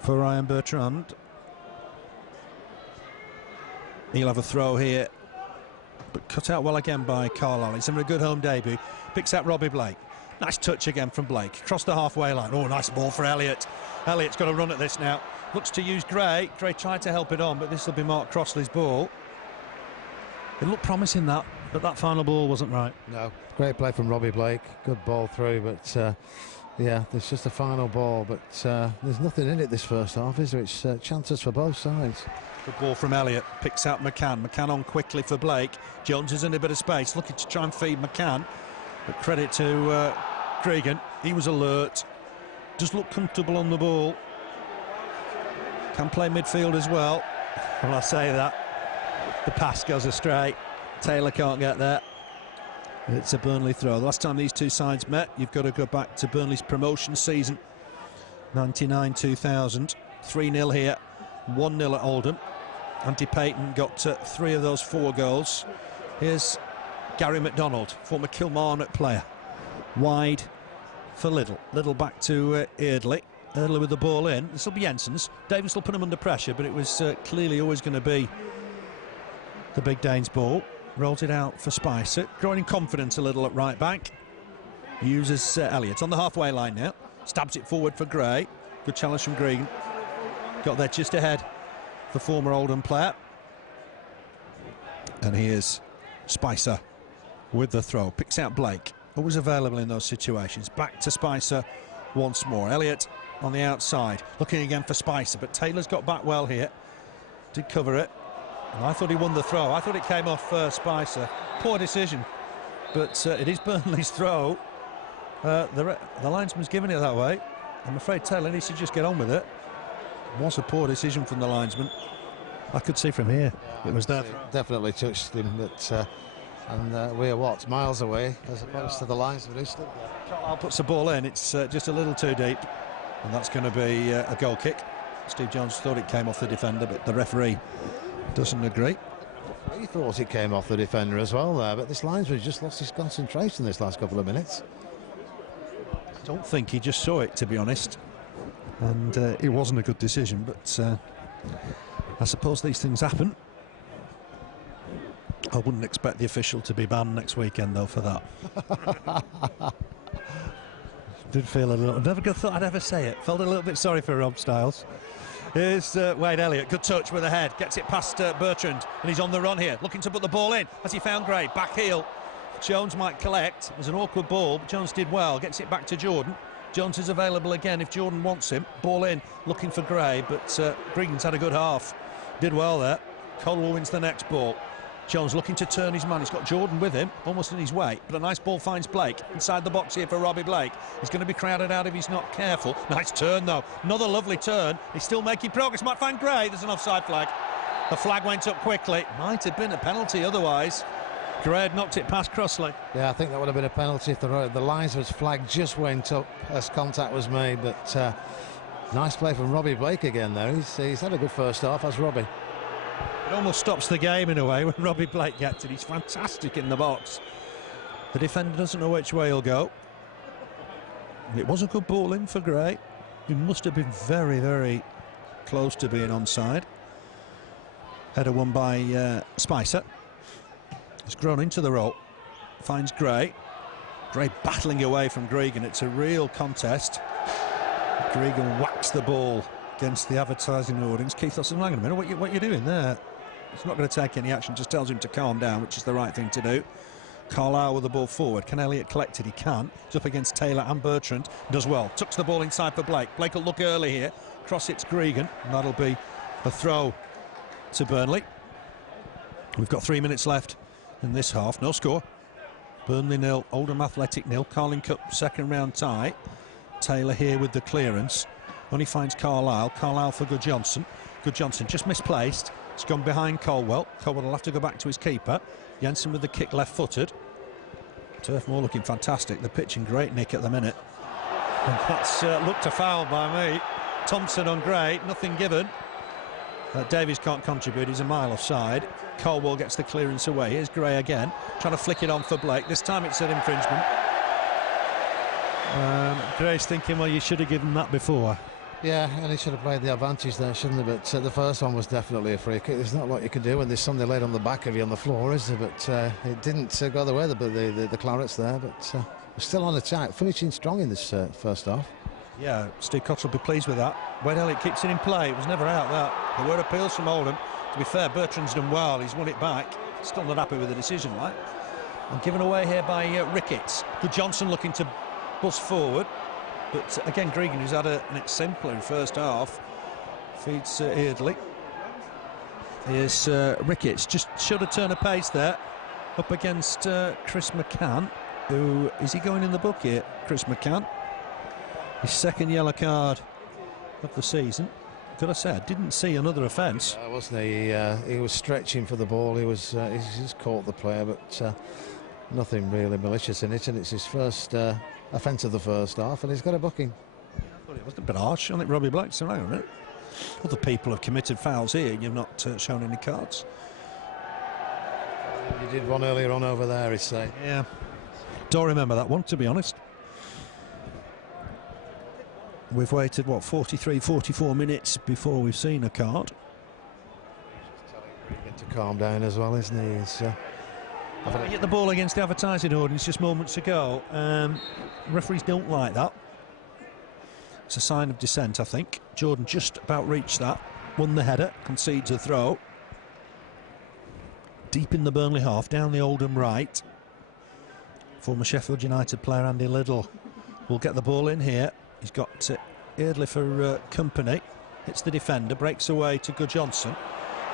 for Ryan Bertrand. He'll have a throw here, but cut out well again by Carlisle. He's having a good home debut. Picks out Robbie Blake. Nice touch again from Blake. Across the halfway line. Oh, nice ball for Elliott. Elliott's got a run at this now. Looks to use Gray. Gray tried to help it on, but this will be Mark Crossley's ball. It looked promising, that, but that final ball wasn't right. No. Great play from Robbie Blake. Good ball through, but yeah, there's just a final ball, but there's nothing in it this first half, is there? It's chances for both sides. Good ball from Elliott. Picks out McCann. McCann on quickly for Blake. Jones is in a bit of space, looking to try and feed McCann. But credit to Gregan. He was alert. Does look comfortable on the ball. Can play midfield as well. When I say that, the pass goes astray. Taylor can't get there. It's a Burnley throw. The last time these two sides met, you've got to go back to Burnley's promotion season, 99-2000. 3-0 here, 1-0 at Oldham. Andy Payton got 3 of those 4 goals. Here's Gary McDonald, former Kilmarnock player. Wide for Little. Little back to Eardley. Eardley with the ball in. This will be Jensen's. Davis will put him under pressure, but it was clearly always going to be the big Dane's ball. Rolls it out for Spicer. Growing in confidence a little at right back. Uses Elliott on the halfway line now. Stabs it forward for Gray. Good challenge from Green. Got there just ahead, the former Oldham player. And here's Spicer with the throw. Picks out Blake. Always available in those situations. Back to Spicer once more. Elliott on the outside. Looking again for Spicer, but Taylor's got back well here. Did cover it. And I thought he won the throw. I thought it came off Spicer. Poor decision. But it is Burnley's throw. The linesman's given it that way. I'm afraid Taylor needs to just get on with it. It was a poor decision from the linesman. I could see from here it was that. Definitely touched him, but and we're what, miles away as opposed to the linesman. Carlisle puts the ball in. It's just a little too deep, and that's going to be a goal kick. Steve Jones thought it came off the defender, but the referee doesn't agree. He thought it came off the defender as well there, but this linesman just lost his concentration this last couple of minutes. I don't think he just saw it, to be honest, and it wasn't a good decision, but I suppose these things happen. I wouldn't expect the official to be banned next weekend though for that. Did feel a little, never thought I'd ever say it. Felt a little bit sorry for Rob Styles. Here's Wade Elliott, good touch with the head, gets it past Bertrand, and he's on the run here, looking to put the ball in. Has he found Gray? Back heel. Jones might collect. It was an awkward ball, but Jones did well. Gets it back to Jordan. Jones is available again if Jordan wants him. Ball in, looking for Gray, but Gregan's had a good half. Did well there. Caldwell wins the next ball. Jones looking to turn his man. He's got Jordan with him, almost in his way, but a nice ball finds Blake inside the box here for Robbie Blake. He's going to be crowded out if he's not careful. Nice turn though, another lovely turn. He's still making progress. Might find Gray. There's an offside flag. The flag went up quickly. Might have been a penalty otherwise. Gray had knocked it past Crossley. Yeah, I think that would have been a penalty if the linesman's flag just went up as contact was made, but nice play from Robbie Blake again though. He's had a good first half, as Robbie. It almost stops the game in a way when Robbie Blake gets it. He's fantastic in the box. The defender doesn't know which way he'll go. It was a good ball in for Gray. He must have been very, very close to being onside. Header won by Spicer. He's grown into the role. Finds Gray. Gray battling away from Gregan. It's a real contest. Gregan whacks the ball against the advertising audience. Keith says, hang on a minute, what are you doing there? He's not going to take any action, just tells him to calm down, which is the right thing to do. Carlisle with the ball forward. Can Elliott collect it? He can. He's up against Taylor and Bertrand. Does well. Tucks the ball inside for Blake. Blake will look early here. Cross hits Gregan, and that'll be a throw to Burnley. We've got 3 minutes left in this half. No score. Burnley 0, Oldham Athletic 0. Carling Cup second round tie. Taylor here with the clearance. Only finds Carlisle. Carlisle for Guðjónsson. Guðjónsson just misplaced. It's gone behind Caldwell. Caldwell will have to go back to his keeper. Jensen with the kick left-footed. Turf Moor looking fantastic. The pitch in great nick at the minute. And that's looked a foul by me. Thompson on Gray, nothing given. Davies can't contribute, he's a mile offside. Caldwell gets the clearance away. Here's Gray again, trying to flick it on for Blake. This time it's an infringement. Gray's thinking, well, you should have given that before. Yeah, and he should have played the advantage there, shouldn't he? But the first one was definitely a free kick. There's not a lot you can do when there's somebody laid on the back of you on the floor, is there? But it didn't go the way the Clarets there. But we're still on attack, finishing strong in this first half. Yeah, Steve Cotterill will be pleased with that. Wade Elliott keeps it in play. It was never out, that. There were appeals from Oldham. To be fair, Bertrand's done well. He's won it back. Still not happy with the decision, like. And given away here by Ricketts. Guðjónsson looking to bust forward. But again, Gregan, who's had an exemplary first half, feeds Eardley. Here's Ricketts, just showed a turn of pace there, up against Chris McCann. Who is he going in the book here? Chris McCann. His second yellow card of the season. Gotta say, I didn't see another offence. Wasn't he? He was stretching for the ball. He's just caught the player, but nothing really malicious in it. And it's his first offence of the first half, and he's got a booking. I thought it was a bit harsh. I think Robbie Blake, so hang on a minute. Other people have committed fouls here, and you've not shown any cards. You did one earlier on over there, he's saying. Yeah. Don't remember that one, to be honest. We've waited, what, 43, 44 minutes before we've seen a card. He's telling Gregan to calm down as well, isn't he? He's, he hit the ball against the advertising audience just moments ago. Referees don't like that. It's a sign of dissent, I think. Jordan just about reached that. Won the header, concedes a throw. Deep in the Burnley half, down the Oldham right. Former Sheffield United player Andy Liddell will get the ball in here. He's got Eardley for company. Hits the defender, breaks away to Guðjónsson,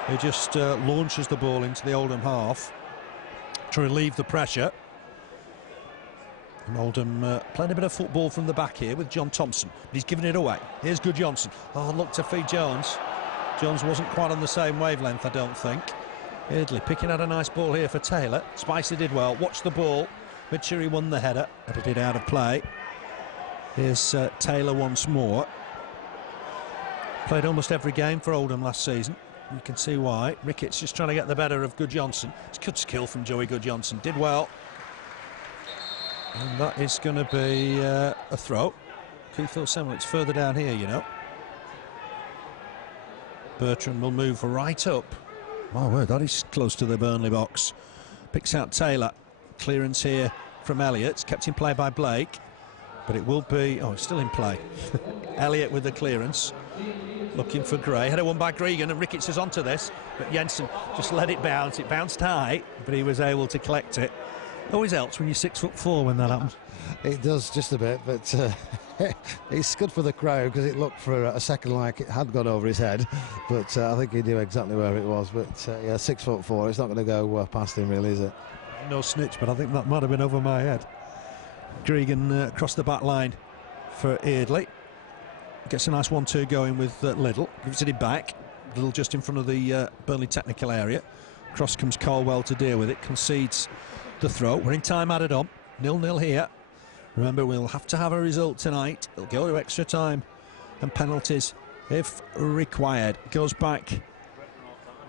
who just launches the ball into the Oldham half to relieve the pressure. And Oldham playing a bit of football from the back here with John Thompson, but he's given it away. Here's Guðjónsson. Oh, look to feed Jones. Jones wasn't quite on the same wavelength, I don't think. Eardley picking out a nice ball here for Taylor. Spicer did well. Watch the ball. Made sure he won the header, but it out of play. Here's Taylor once more. Played almost every game for Oldham last season. You can see why. Ricketts just trying to get the better of Guðjónsson. It's good skill from Joey Guðjónsson. Did well. And that is going to be a throw. Keith Semel, it's further down here, you know. Bertrand will move right up. My word, that is close to the Burnley box. Picks out Taylor. Clearance here from Elliott. It's kept in play by Blake. But it will be... Oh, it's still in play. Elliott with the clearance. Looking for Gray. Header won by Gregan, and Ricketts is onto this. But Jensen just let it bounce. It bounced high, but he was able to collect it. Always helps when you're 6'4" when that happens. It does just a bit, but it's good for the crowd because it looked for a second like it had gone over his head. But I think he knew exactly where it was. But yeah, 6'4", it's not going to go past him, really, is it? No snitch, but I think that might have been over my head. Gregan across the back line for Eardley. Gets a nice 1-2 going with Liddell. Gives it back. Liddell just in front of the Burnley technical area. Cross comes Caldwell to deal with it. Concedes the throw. We're in time added on. 0-0 here. Remember, we'll have to have a result tonight. It'll go to extra time and penalties if required. Goes back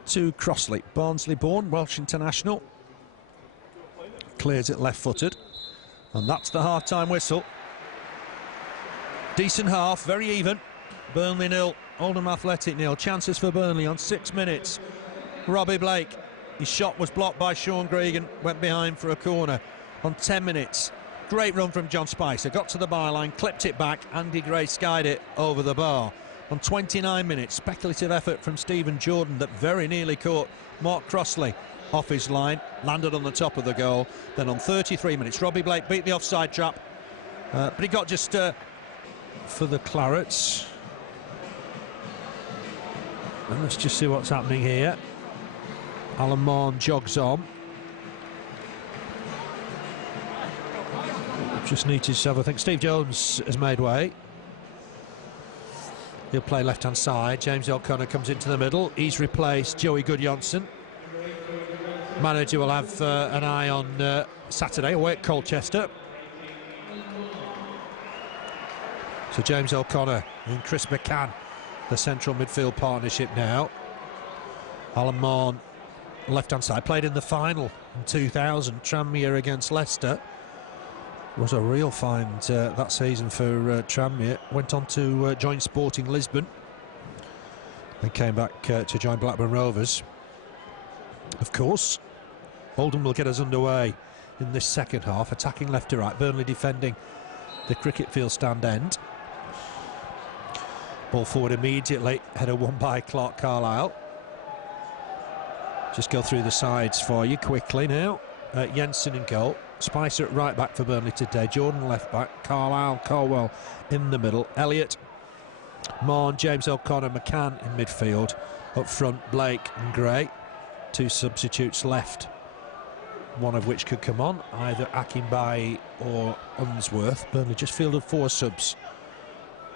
to Crossley. Barnsley-born, Welsh international. Clears it left-footed. And that's the half-time whistle. Decent half, very even. Burnley 0, Oldham Athletic 0. Chances for Burnley on 6 minutes. Robbie Blake, his shot was blocked by Sean Gregan, went behind for a corner on 10 minutes. Great run from John Spicer, got to the byline, clipped it back, Andy Gray skied it over the bar. on 29 minutes. Speculative effort from Stephen Jordan that very nearly caught Mark Crossley off his line, landed on the top of the goal. Then on 33 minutes, Robbie Blake beat the offside trap, but he got just for the Clarets. And let's just see what's happening here. Mahon jogs on. Just need to have, I think Steve Jones has made way. He'll play left-hand side. James O'Connor comes into the middle. He's replaced Joey Guðjónsson. Manager will have an eye on Saturday away at Colchester. So James O'Connor and Chris McCann, the central midfield partnership now. Mahon, left-hand side, played in the final in 2000, Tranmere against Leicester. Was a real find that season for Tranmere. Went on to join Sporting Lisbon. Then came back to join Blackburn Rovers. Of course, Oldham will get us underway in this second half, attacking left to right. Burnley defending the cricket field stand end. Ball forward immediately. Header won by Clarke Carlisle. Just go through the sides for you quickly now. Jensen in goal. Spicer at right back for Burnley today. Jordan left back. Carlisle, Caldwell in the middle. Elliott, Mahon, James O'Connor, McCann in midfield. Up front, Blake and Gray. Two substitutes left, one of which could come on, either Akinbiyi or Unsworth. Burnley just fielded 4 subs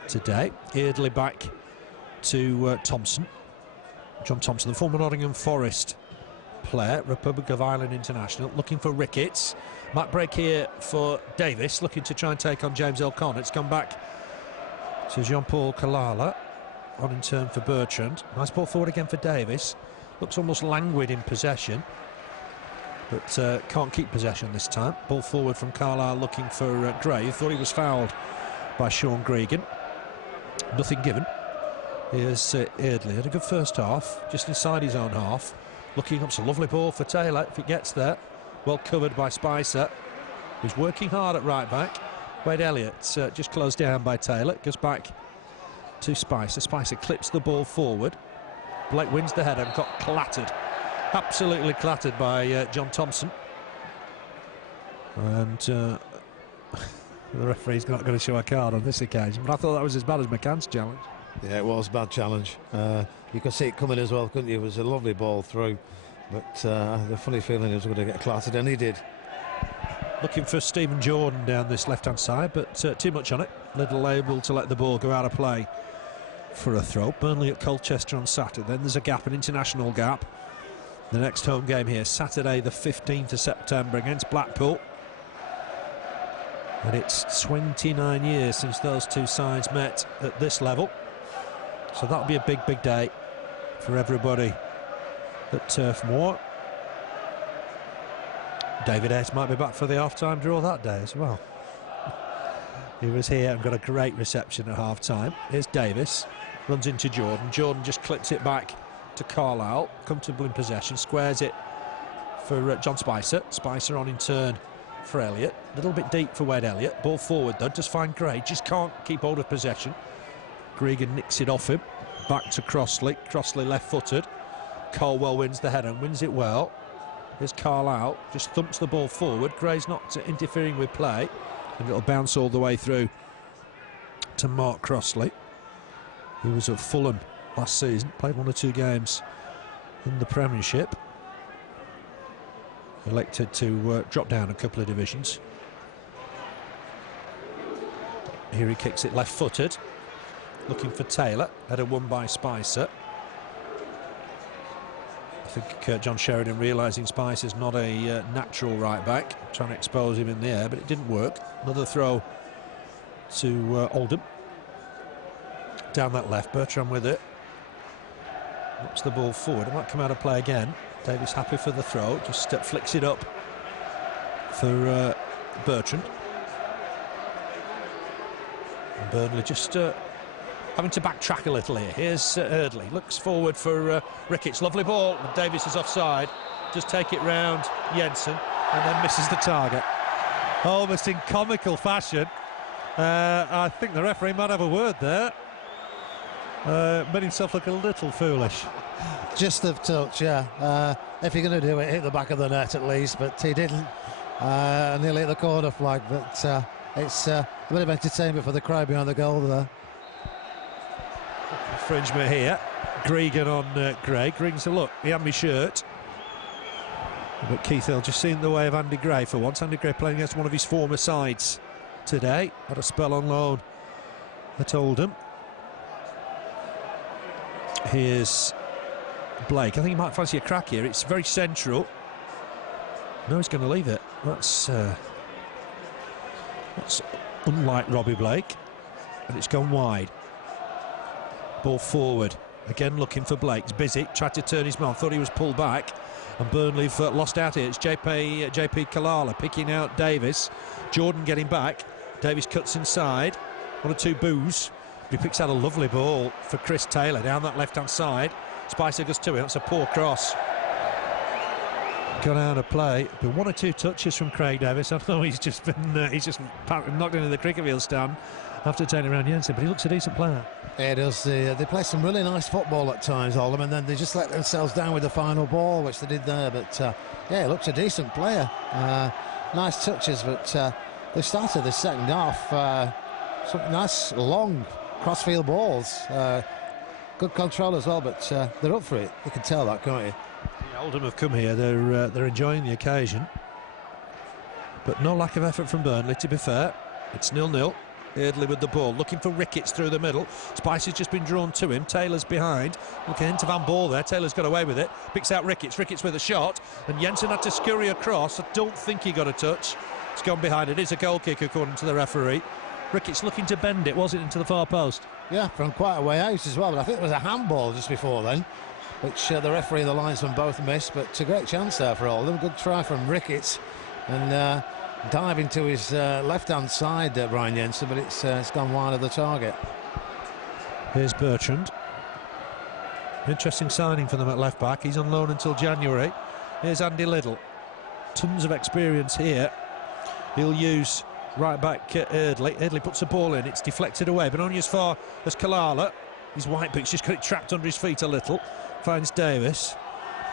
today. Ade back to Thompson. John Thompson, the former Nottingham Forest player, Republic of Ireland international, looking for Ricketts. Might break here for Davis, looking to try and take on James O'Connor. It's come back to Jean-Paul Kalala, on in turn for Bertrand. Nice ball forward again for Davis. Looks almost languid in possession, but can't keep possession this time. Ball forward from Carlisle looking for Gray. Thought he was fouled by Sean Gregan. Nothing given. Here's Ade. Had a good first half, just inside his own half. Looking up, some lovely ball for Taylor if it gets there. Well covered by Spicer, who's working hard at right back. Wade Elliott just closed down by Taylor. Goes back to Spicer. Spicer clips the ball forward. Blake wins the header and got clattered. Absolutely clattered by John Thompson. And the referee's not going to show a card on this occasion. But I thought that was as bad as McCann's challenge. Yeah, it was a bad challenge. You could see it coming as well, couldn't you? It was a lovely ball through, but the funny feeling he was going to get clattered, and he did. Looking for Stephen Jordan down this left-hand side, but too much on it. Little able to let the ball go out of play for a throw. Burnley at Colchester on Saturday. Then there's a gap, an international gap. The next home game here, Saturday the 15th of September against Blackpool. And it's 29 years since those two sides met at this level. So that'll be a big, big day for everybody at Turf Moor. David Hayes might be back for the half-time draw that day as well. He was here and got a great reception at half-time. Here's Davis, runs into Jordan. Jordan just clips it back to Carlisle, comfortable in possession, squares it for John Spicer. Spicer on in turn for Elliott. A little bit deep for Wade Elliott. Ball forward though, just find Gray. Just can't keep hold of possession. Gregan nicks it off him. Back to Crossley. Crossley left-footed. Caldwell wins the header and wins it well. Here's Carlisle. Just thumps the ball forward. Gray's not interfering with play. And it'll bounce all the way through to Mark Crossley. He was at Fulham last season. Played 1 or 2 games in the Premiership. Elected to drop down a couple of divisions. Here he kicks it left-footed. Looking for Taylor. Header won by Spicer. I think John Sheridan realising Spicer's not a natural right back, trying to expose him in the air, but it didn't work. Another throw to Oldham. Down that left, Bertrand with it. Knocks the ball forward. It might come out of play again. Davis happy for the throw, just flicks it up for Bertrand. And Burnley just having to backtrack a little here. Here's Ade. Looks forward for Ricketts. Lovely ball. Davis is offside. Just take it round Jensen and then misses the target. Almost in comical fashion. I think the referee might have a word there. made himself look a little foolish. Just a touch, yeah. If you're going to do it, hit the back of the net at least, but he didn't. Nearly at the corner flag, but it's a bit of entertainment for the crowd behind the goal there. Infringement here. Gregan on Gray. Gregan said, look, he had my shirt. But Keith Hill just seen the way of Andy Gray for once. Andy Gray playing against one of his former sides today. Had a spell on loan at Oldham. Here's Blake. I think he might fancy a crack here. It's very central. No, he's going to leave it. That's unlike Robbie Blake. And it's gone wide. Ball forward. Again looking for Blake. He's busy. Tried to turn his man. Thought he was pulled back. And Burnley have lost out here. It's JP Carlisle picking out Davis. Jordan getting back. Davis cuts inside. 1 or 2 boos. He picks out a lovely ball for Chris Taylor down that left-hand side. Spicer goes to it. That's a poor cross. Gone out of play. Been 1 or 2 touches from Craig Davis. I know he's just knocked into the cricket field stand after turning around Jensen, but he looks a decent player. Yeah, it does. They play some really nice football at times, Oldham, and then they just let themselves down with the final ball, which they did there. But yeah, he looks a decent player. Nice touches, but they started the second half. Some nice long crossfield balls. Good control as well, but they're up for it. You can tell that, can't you? Yeah, Oldham have come here. They're enjoying the occasion, but no lack of effort from Burnley. To be fair, it's 0-0. Eardley with the ball, looking for Ricketts through the middle. Spicer's just been drawn to him. Taylor's behind. Looking into Van Ball there. Taylor's got away with it. Picks out Ricketts. Ricketts with a shot. And Jensen had to scurry across. I don't think he got a touch. It's gone behind. It is a goal kick according to the referee. Ricketts looking to bend it, was it, into the far post? Yeah, from quite a way out as well. But I think it was a handball just before then, which the referee and the linesman both missed. But a great chance there for Oldham. Good try from Ricketts. And diving to his left-hand side, Ryan Jensen, but it's gone wide of the target. Here's Bertrand. Interesting signing for them at left-back. He's on loan until January. Here's Andy Liddell. Tons of experience here. He'll use right-back Eardley. Eardley puts the ball in. It's deflected away, but only as far as Carlisle. His white boot's just got it trapped under his feet a little. Finds Davis.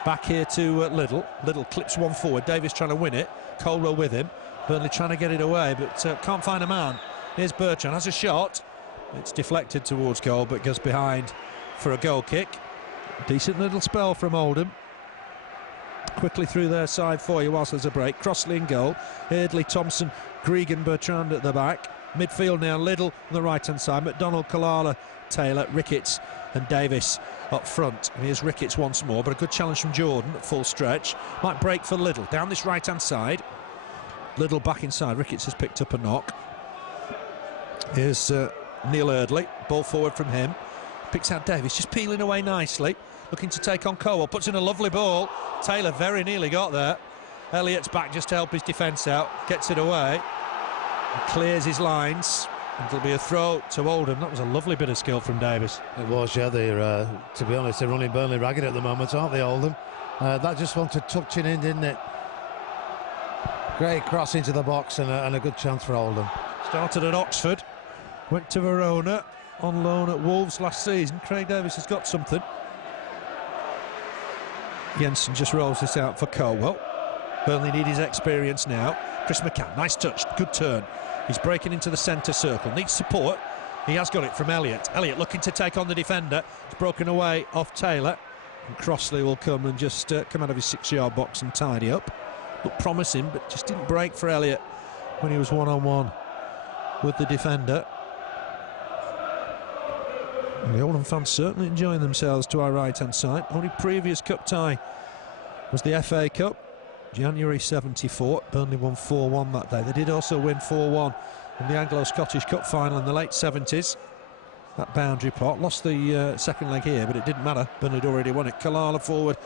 Back here to Liddell. Liddell clips one forward. Davis trying to win it. Caldwell with him. Burnley trying to get it away, but can't find a man. Here's Bertrand, has a shot. It's deflected towards goal, but goes behind for a goal kick. Decent little spell from Oldham. Quickly through their side for you whilst there's a break. Crossley in goal. Eardley, Thompson, Gregan, Bertrand at the back. Midfield now, Liddell on the right-hand side. McDonald, Carlisle, Taylor, Ricketts and Davis up front. And here's Ricketts once more, but a good challenge from Jordan at full stretch. Might break for Liddell. Down this right-hand side. Liddell back inside. Ricketts has picked up a knock. Here's Neil Eardley. Ball forward from him. Picks out Davis, just peeling away nicely. Looking to take on Caldwell. Puts in a lovely ball. Taylor very nearly got there. Elliott's back just to help his defence out. Gets it away. And clears his lines. And it'll be a throw to Oldham. That was a lovely bit of skill from Davis. It was, yeah. They're, to be honest, they're running Burnley ragged at the moment, aren't they, Oldham? That just wanted touching in, didn't it? Great cross into the box and a good chance for Oldham. Started at Oxford, went to Verona, on loan at Wolves last season. Craig Davis has got something. Jensen just rolls this out for Caldwell. Burnley need his experience now. Chris McCann, nice touch, good turn. He's breaking into the centre circle, needs support. He has got it from Elliott. Elliott looking to take on the defender. It's broken away off Taylor. And Crossley will come and just come out of his 6-yard box and tidy up. Looked promising, but just didn't break for Elliott when he was one-on-one with the defender. And the Oldham fans certainly enjoying themselves to our right-hand side. Only previous cup tie was the FA Cup, January 74. Burnley won 4-1 that day. They did also win 4-1 in the Anglo-Scottish Cup final in the late 70s. That boundary pot. Lost the second leg here, but it didn't matter. Burnley had already won it. Carlisle forward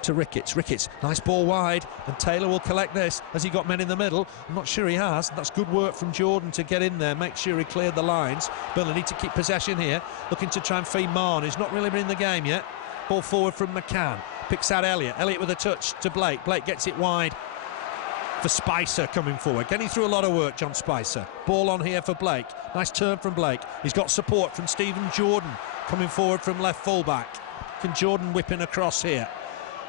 to Ricketts. Ricketts, nice ball wide, and Taylor will collect this. Has he got men in the middle? I'm not sure he has. That's good work from Jordan to get in there, make sure he cleared the lines. Burnley need to keep possession here, looking to try and feed Mahon, who's not really been in the game yet. Ball forward from McCann, picks out Elliott. Elliott with a touch to Blake. Blake gets it wide. for Spicer coming forward. Getting through a lot of work, John Spicer. Ball on here for Blake. Nice turn from Blake. He's got support from Stephen Jordan coming forward from left full-back. Can Jordan whip in across here?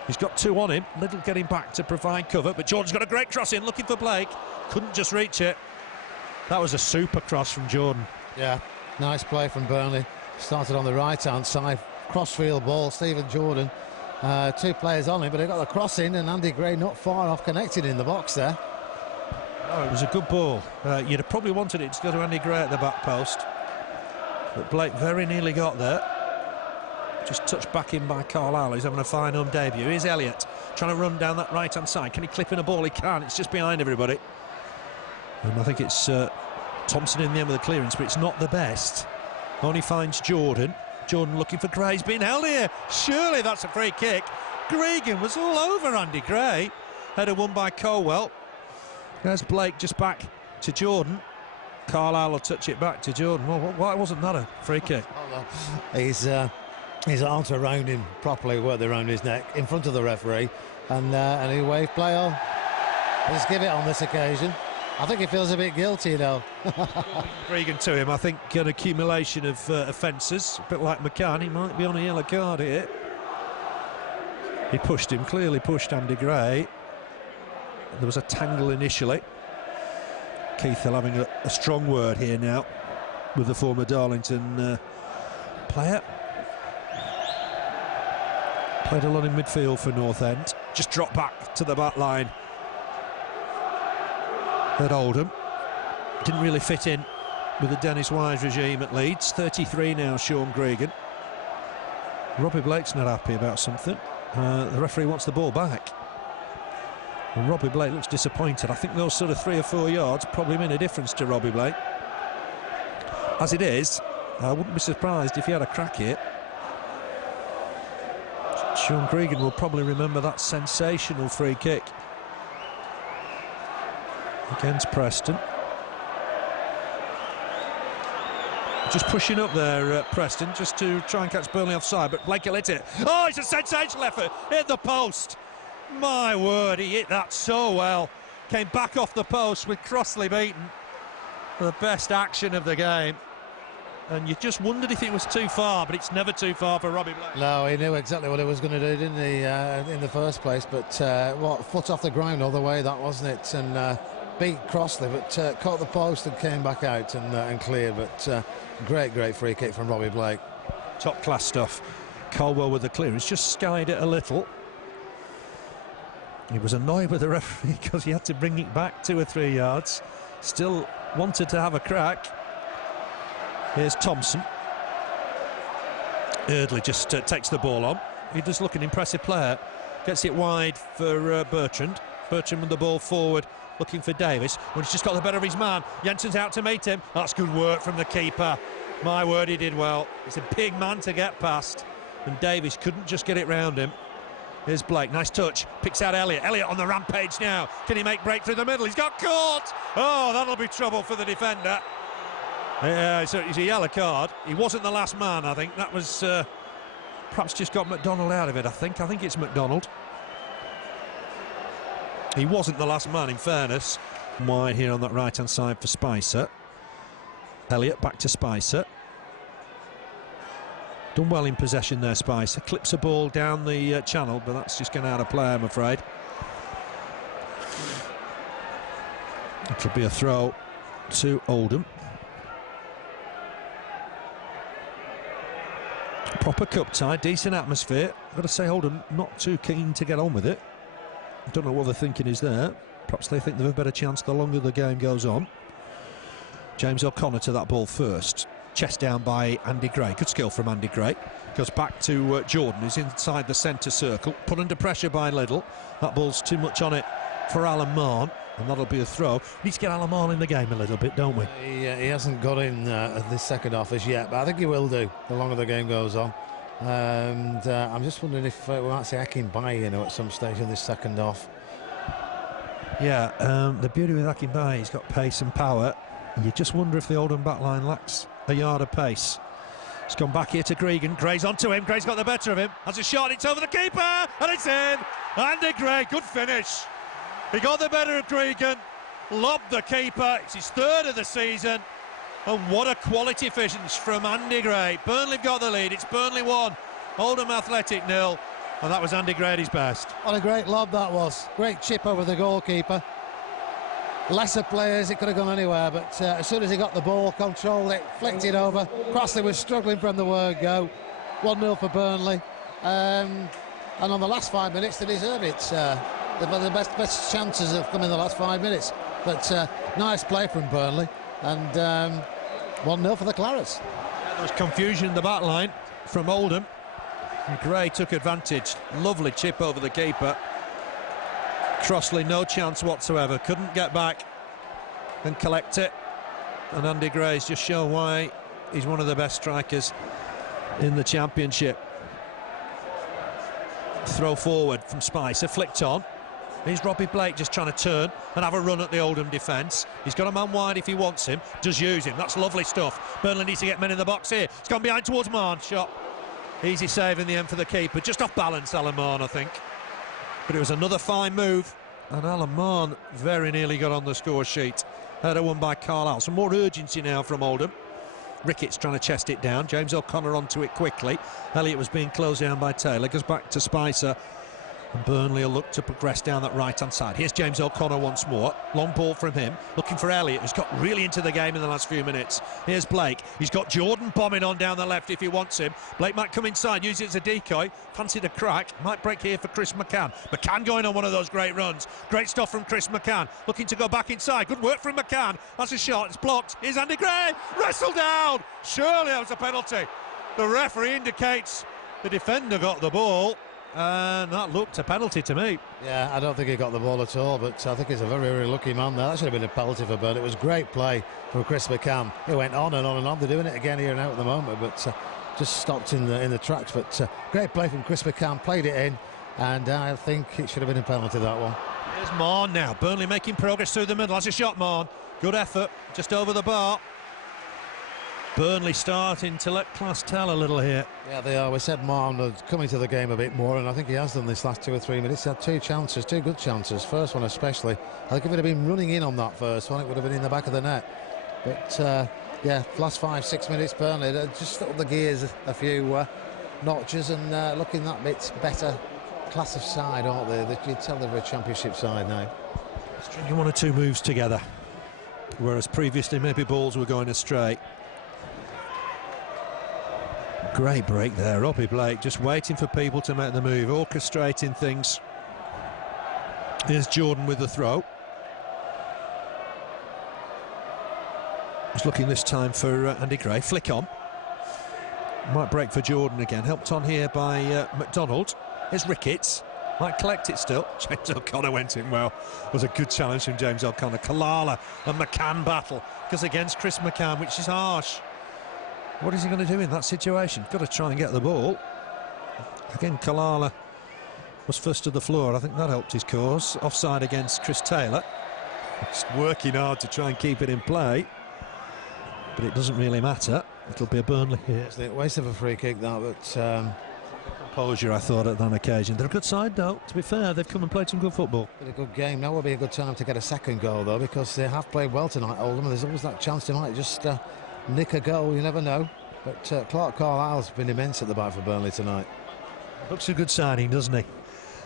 He's got 2 on him. Little getting back to provide cover, but Jordan's got a great cross in, looking for Blake. Couldn't just reach it. That was a super cross from Jordan. Yeah, nice play from Burnley. Started on the right-hand side. Crossfield ball, Stephen Jordan. 2 players on him, but he got the cross in, and Andy Gray not far off, connected in the box there. Oh, it was a good ball. You'd have probably wanted it to go to Andy Gray at the back post, but Blake very nearly got there. Just touched back in by Carlisle. He's having a fine home debut. Here's Elliott trying to run down that right-hand side. Can he clip in a ball? He can't. It's just behind everybody. And I think it's Thompson in the end with the clearance, but it's not the best. Only finds Jordan. Jordan looking for Gray. He's been held here. Surely that's a free kick. Gregan was all over Andy Gray. Header won by Caldwell. There's Blake just back to Jordan. Carlisle will touch it back to Jordan. Well, why wasn't that a free kick? His arms around him properly, weren't they, around his neck, in front of the referee, and he waved play on. Let's give it on this occasion. I think he feels a bit guilty, though. Gregan to him, I think, an accumulation of offences, a bit like McCann. He might be on a yellow card here. He pushed him, clearly pushed Andy Gray. There was a tangle initially. Keithhill having a strong word here now with the former Darlington player. Played a lot in midfield for North End. Just dropped back to the back line at Oldham. Didn't really fit in with the Dennis Wise regime at Leeds. 33 now, Sean Gregan. Robbie Blake's not happy about something. The referee wants the ball back. And Robbie Blake looks disappointed. I think those sort of 3 or 4 yards probably made a difference to Robbie Blake. As it is, I wouldn't be surprised if he had a crack here. Sean Gregan will probably remember that sensational free kick against Preston. Just pushing up there, Preston, just to try and catch Burnley offside, but Blake will hit it. Oh, it's a sensational effort. Hit the post. My word, he hit that so well. Came back off the post with Crossley beaten. The best action of the game. And you just wondered if it was too far, but it's never too far for Robbie Blake. No, he knew exactly what he was going to do, didn't he, in the first place? But foot off the ground all the way, that wasn't it? And beat Crossley, but caught the post and came back out and cleared. But great free kick from Robbie Blake. Top class stuff. Caldwell with the clearance, just skied it a little. He was annoyed with the referee because he had to bring it back 2 or 3 yards. Still wanted to have a crack. Here's Thompson. Eardley just takes the ball on. He does look an impressive player. Gets it wide for Bertrand. Bertrand with the ball forward, looking for Davis. When he's just got the better of his man. Jensen's out to meet him. That's good work from the keeper. My word, he did well. It's a big man to get past, and Davis couldn't just get it round him. Here's Blake, nice touch, picks out Elliott. Elliott on the rampage now. Can he make break through the middle? He's got caught. Oh, that'll be trouble for the defender. Yeah, so it's a yellow card. He wasn't the last man, I think. That was perhaps just got McDonald out of it, I think it's McDonald. He wasn't the last man, in fairness. Wide here on that right-hand side for Spicer. Elliott back to Spicer. Done well in possession there, Spicer. Clips a ball down the channel, but that's just going out of play, I'm afraid. It'll be a throw to Oldham. Proper cup tie, decent atmosphere. I've got to say, Oldham not too keen to get on with it. I don't know what they're thinking is there. Perhaps they think they've a better chance the longer the game goes on. James O'Connor to that ball first. Chest down by Andy Gray. Good skill from Andy Gray. Goes back to Jordan, who's inside the centre circle. Put under pressure by Liddell. That ball's too much on it for Alan Mahon, and that'll be a throw. We need to get Alan Mahon in the game a little bit, don't we? He hasn't got in this second half as yet, but I think he will do the longer the game goes on. And I'm just wondering if we might see Akinbiyi, at some stage in this second half. Yeah, the beauty with Akinbiyi, he's got pace and power. You just wonder if the Oldham backline lacks a yard of pace. It's gone back here to Gregan. Gray's onto him. Gray's got the better of him. Has a shot. It's over the keeper, and it's in. Andy Gray, good finish. He got the better of Cregan, lobbed the keeper. It's his third of the season. And what a quality finish from Andy Gray. Burnley have got the lead. It's Burnley 1, Oldham Athletic 0. And that was Andy Grady's best. What a great lob that was. Great chip over the goalkeeper. Lesser players, it could have gone anywhere, but as soon as he got the ball, controlled it, flicked it over. Crossley was struggling from the word go. 1-0 for Burnley. And on the last 5 minutes, they deserve it. The best chances have come in the last 5 minutes. But nice play from Burnley. And 1-0 for the Clarets. Yeah, there was confusion in the back line from Oldham. And Gray took advantage. Lovely chip over the keeper. Crossley, no chance whatsoever. Couldn't get back and collect it. And Andy Gray's just shown why he's one of the best strikers in the Championship. Throw forward from Spicer, flicked on. Here's Robbie Blake just trying to turn and have a run at the Oldham defence. He's got a man wide if he wants him. Does use him. That's lovely stuff. Burnley needs to get men in the box here. It's gone behind towards Mahon. Shot. Easy save in the end for the keeper. Just off balance, Alan Mahon, I think. But it was another fine move. And Alan Mahon very nearly got on the score sheet. Header won by Carlisle. Some more urgency now from Oldham. Ricketts trying to chest it down. James O'Connor onto it quickly. Elliott was being closed down by Taylor. Goes back to Spicer. And Burnley will look to progress down that right-hand side. Here's James O'Connor once more. Long ball from him, looking for Elliott, who's got really into the game in the last few minutes. Here's Blake. He's got Jordan bombing on down the left if he wants him. Blake might come inside, use it as a decoy. Fancied a crack. Might break here for Chris McCann. McCann going on one of those great runs. Great stuff from Chris McCann. Looking to go back inside. Good work from McCann. That's a shot. It's blocked. Here's Andy Gray. Wrestled down. Surely that was a penalty. The referee indicates the defender got the ball. And that looked a penalty to me. Yeah, I don't think he got the ball at all, but I think he's a very, very lucky man there. That should have been a penalty for Burnley. It was great play from Chris McCann. He went on and on and on. They're doing it again here and out at the moment, but just stopped in the tracks. But great play from Chris McCann, played it in, and I think it should have been a penalty, that one. Here's Mahon now. Burnley making progress through the middle. That's a shot, Mahon. Good effort, just over the bar. Burnley starting to let class tell a little here. Yeah, they are. We said Mahon was coming to the game a bit more, and I think he has done this last 2 or 3 minutes. He had two good chances. First one especially. I think if it had been running in on that first one, it would have been in the back of the net. But yeah, last 5-6 minutes, Burnley just up the gears a few notches and looking that bit better class of side, aren't they? You tell they're a Championship side now. Stringing 1 or 2 moves together, whereas previously maybe balls were going astray. Great break there, Robbie Blake just waiting for people to make the move, orchestrating things. Here's Jordan with the throw. He's looking this time for Andy Gray, flick on. Might break for Jordan again, helped on here by McDonald. Here's Ricketts, might collect it still. James O'Connor went in well. It was a good challenge from James O'Connor. Carlisle and McCann battle, because against Chris McCann, which is harsh. What is he going to do in that situation? Got to try and get the ball. Again, Carlisle was first to the floor. I think that helped his cause. Offside against Chris Taylor. Just working hard to try and keep it in play. But it doesn't really matter. It'll be a Burnley here. It's a waste of a free kick, that, but... composure, I thought, at that occasion. They're a good side, though. To be fair, they've come and played some good football. Been a good game. Now will be a good time to get a second goal, though, because they have played well tonight, Oldham. There's always that chance they might just... nick a goal, you never know. But Clarke Carlisle's been immense at the back for Burnley tonight. Looks a good signing, doesn't he?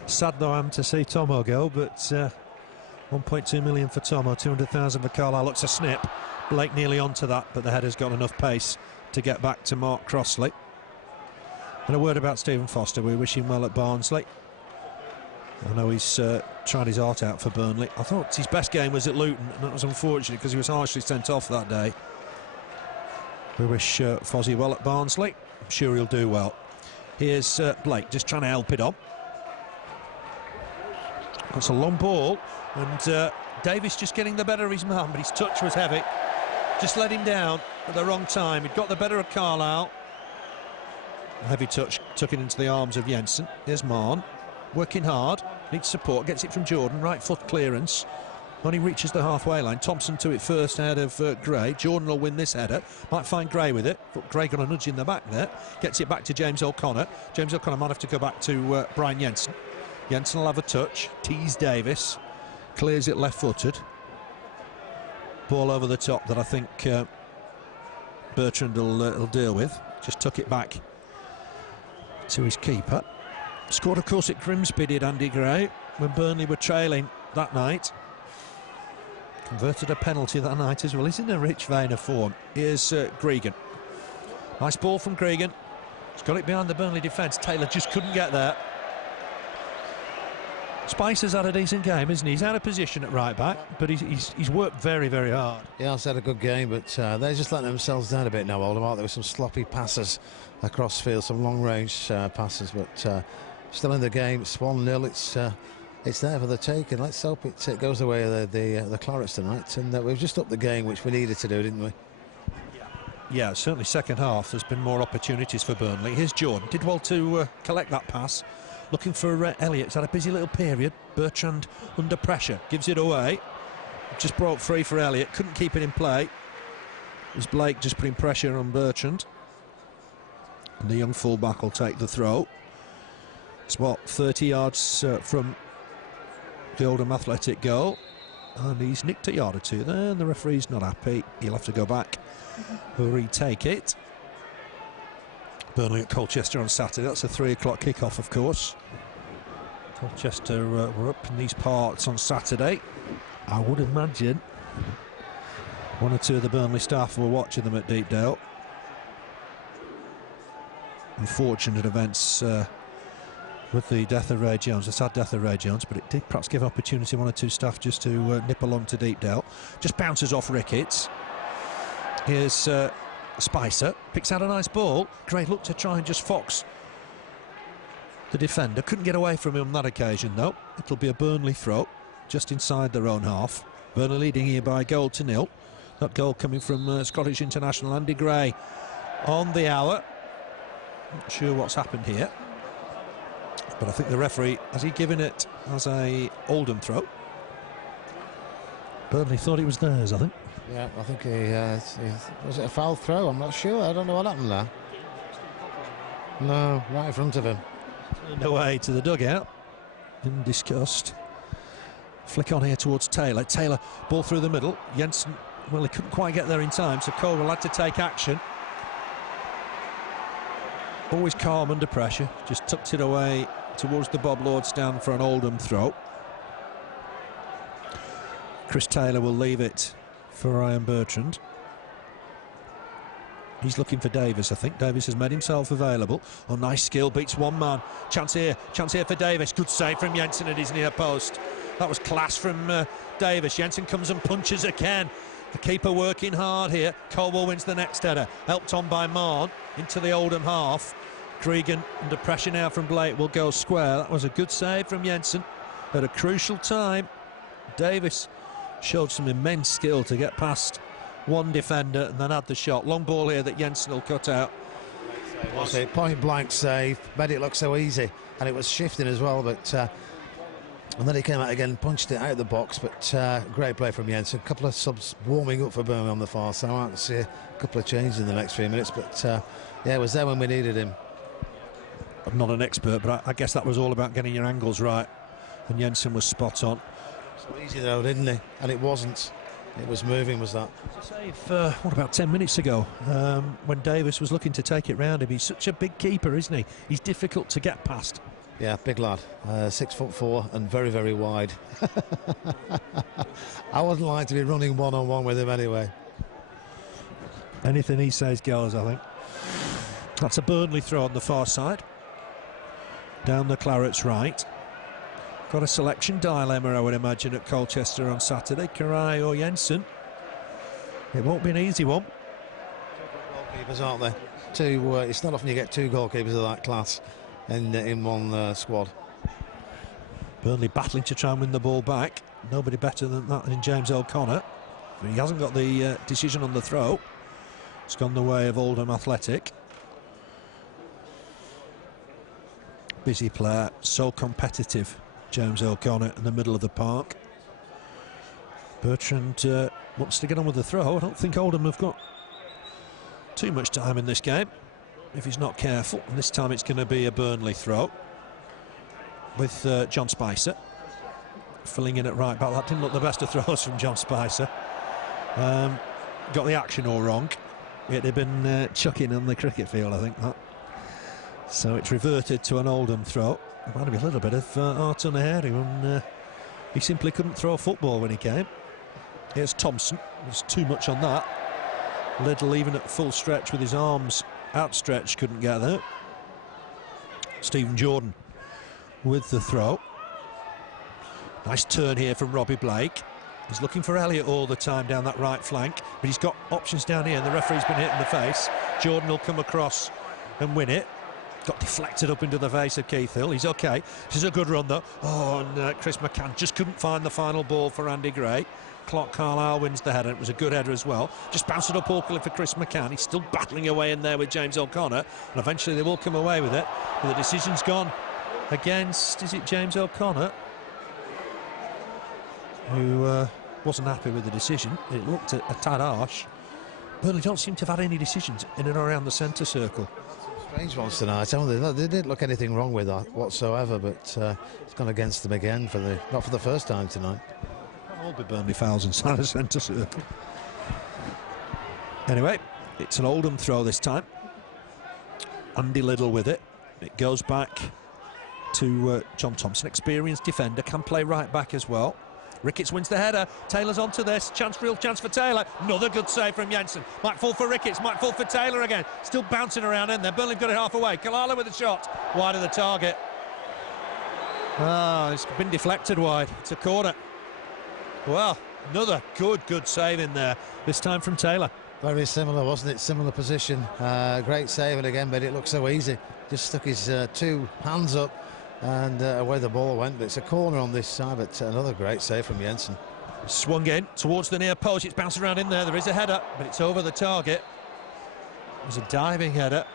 Sad though I am to see Tomo go, but 1.2 million for Tomo, 200,000 for Carlisle. Looks a snip. Blake nearly onto that, but the header's got enough pace to get back to Mark Crossley. And a word about Stephen Foster. We wish him well at Barnsley. I know he's tried his heart out for Burnley. I thought his best game was at Luton, and that was unfortunate because he was harshly sent off that day. We wish Fozzie well at Barnsley. I'm sure he'll do well. Here's Blake just trying to help it on. That's a long ball, and Davis just getting the better of his man, but his touch was heavy. Just let him down at the wrong time. He'd got the better of Carlisle. A heavy touch took it into the arms of Jensen. Here's Mahon, working hard, needs support, gets it from Jordan, right foot clearance. When he reaches the halfway line, Thompson to it first ahead of Gray. Jordan will win this header, might find Gray with it, but Gray got a nudge in the back there. Gets it back to James O'Connor. James O'Connor might have to go back to Brian Jensen. Jensen will have a touch, tease Davis. clears it left-footed. Ball over the top that I think Bertrand will deal with. Just took it back to his keeper. Scored, of course, at Grimsby, did Andy Gray, when Burnley were trailing that night. Converted a penalty that night as well. He's in a rich vein of form. Here's Gregan. Nice ball from Gregan. He's got it behind the Burnley defence. Taylor just couldn't get there. Spicer's had a decent game, isn't he? He's out of position at right back, but he's worked very, very hard. Yeah, he's had a good game, but they're just letting themselves down a bit now, Oldham. There were some sloppy passes across field, some long-range passes, but still in the game. It's 1-0. It's there for the take, and let's hope it goes the way of the Clarets tonight. And we've just upped the game, which we needed to do, didn't we? Yeah, certainly second half there's been more opportunities for Burnley. Here's Jordan. Did well to collect that pass. Looking for Elliott. He's had a busy little period. Bertrand under pressure. Gives it away. Just broke free for Elliott. Couldn't keep it in play. It was Blake just putting pressure on Bertrand. And the young fullback will take the throw. It's what, 30 yards from the Oldham Athletic goal. And he's nicked a yard or two there. And the referee's not happy. He'll have to go back. He'll retake it. Burnley at Colchester on Saturday. That's a 3 o'clock kickoff, of course. Colchester were up in these parts on Saturday. I would imagine one or two of the Burnley staff were watching them at Deepdale. Unfortunate events with the death of Ray Jones, the sad death of Ray Jones, but it did perhaps give opportunity one or two staff just to nip along to Deepdale. Just bounces off Ricketts. Here's Spicer, picks out a nice ball. Gray looked to try and just fox the defender. Couldn't get away from him on that occasion, though. It'll be a Burnley throw just inside their own half. Burnley leading here by 1-0. That goal coming from Scottish international Andy Gray on the hour. Not sure what's happened here, but I think the referee, has he given it as a Oldham throw? Burnley thought it was theirs, I think. Yeah, I think was it a foul throw? I'm not sure. I don't know what happened there. No, right in front of him. Turned away to the dugout in disgust. Flick on here towards Taylor. Taylor, ball through the middle. Jensen, well, he couldn't quite get there in time, so Caldwell had to take action. Always calm under pressure. Just tucked it away towards the Bob Lord stand for an Oldham throw. Chris Taylor will leave it for Ryan Bertrand. He's looking for Davis, I think. Davis has made himself available. Oh, nice skill, beats one man. Chance here for Davis. Good save from Jensen at his near post. That was class from Davis. Jensen comes and punches again. The keeper working hard here. Caldwell wins the next header. Helped on by Mahon into the Oldham half. Gregan under pressure now from Blake will go square. That was a good save from Jensen at a crucial time. Davis showed some immense skill to get past one defender and then had the shot. Long ball here that Jensen will cut out. Was it point blank save? Made it look so easy, and it was shifting as well. But and then he came out again, punched it out of the box. But great play from Jensen. A couple of subs warming up for Burnley on the far side. I might see a couple of changes in the next few minutes. But yeah, it was there when we needed him. I'm not an expert, but I guess that was all about getting your angles right, and Jensen was spot on. So easy though, didn't he? And it wasn't. It was moving, was that? Save, what about 10 minutes ago, when Davis was looking to take it round him. He's such a big keeper, isn't he? He's difficult to get past. Yeah, big lad, 6'4" and very, very wide. I wouldn't like to be running one-on-one with him anyway. Anything he says goes, I think. That's a Burnley throw on the far side. Down the Clarets right. Got a selection dilemma, I would imagine, at Colchester on Saturday. Karai or Jensen. It won't be an easy one. Goalkeepers, aren't there? Two. It's not often you get two goalkeepers of that class in one squad. Burnley battling to try and win the ball back. Nobody better than that in James O'Connor. But he hasn't got the decision on the throw. It's gone the way of Oldham Athletic. Busy player, so competitive. James O'Connor in the middle of the park. Bertrand wants to get on with the throw. I don't think Oldham have got too much time in this game if he's not careful. And this time it's going to be a Burnley throw with John Spicer. filling in at right back. That didn't look the best of throws from John Spicer. Got the action all wrong. It'd have been chucking on the cricket field, I think, that. So it's reverted to an Oldham throw. There might be a little bit of art on the hair, and he simply couldn't throw a football when he came. Here's Thompson. There's too much on that. Liddell, even at full stretch with his arms outstretched, couldn't get there. Stephen Jordan with the throw. Nice turn here from Robbie Blake. He's looking for Elliott all the time down that right flank, but he's got options down here, and the referee's been hit in the face. Jordan will come across and win it. Got deflected up into the face of Keith Hill. He's okay. This is a good run, though. Oh, and Chris McCann just couldn't find the final ball for Andy Gray. Clarke Carlisle wins the header. It was a good header as well. Just bounced it up awkwardly for Chris McCann. He's still battling away in there with James O'Connor, and eventually they will come away with it. But the decision's gone against, is it James O'Connor, who wasn't happy with the decision. It looked a tad harsh. Burnley don't seem to have had any decisions in and around the centre circle. Strange ones tonight. They didn't look anything wrong with that whatsoever, but it's gone against them again not for the first time tonight. All be Burnley fouls inside the centre circle. Anyway, it's an Oldham throw this time. Andy Liddell with it. It goes back to John Thompson, experienced defender, can play right back as well. Ricketts wins the header. Taylor's onto this. Real chance for Taylor. Another good save from Jensen. Might fall for Ricketts, might fall for Taylor again. Still bouncing around in there. Burnley got it half away. Carlisle with a shot. Wide of the target. It's been deflected wide. It's a corner. Well, another good save in there. This time from Taylor. Very similar, wasn't it? Similar position. Great save, and again, but it looked so easy. Just stuck his two hands up, and away the ball went. But it's a corner on this side, but another great save from Jensen. Swung in towards the near post. It's bouncing around in there. There is a header, but it's over the target. It was a diving header.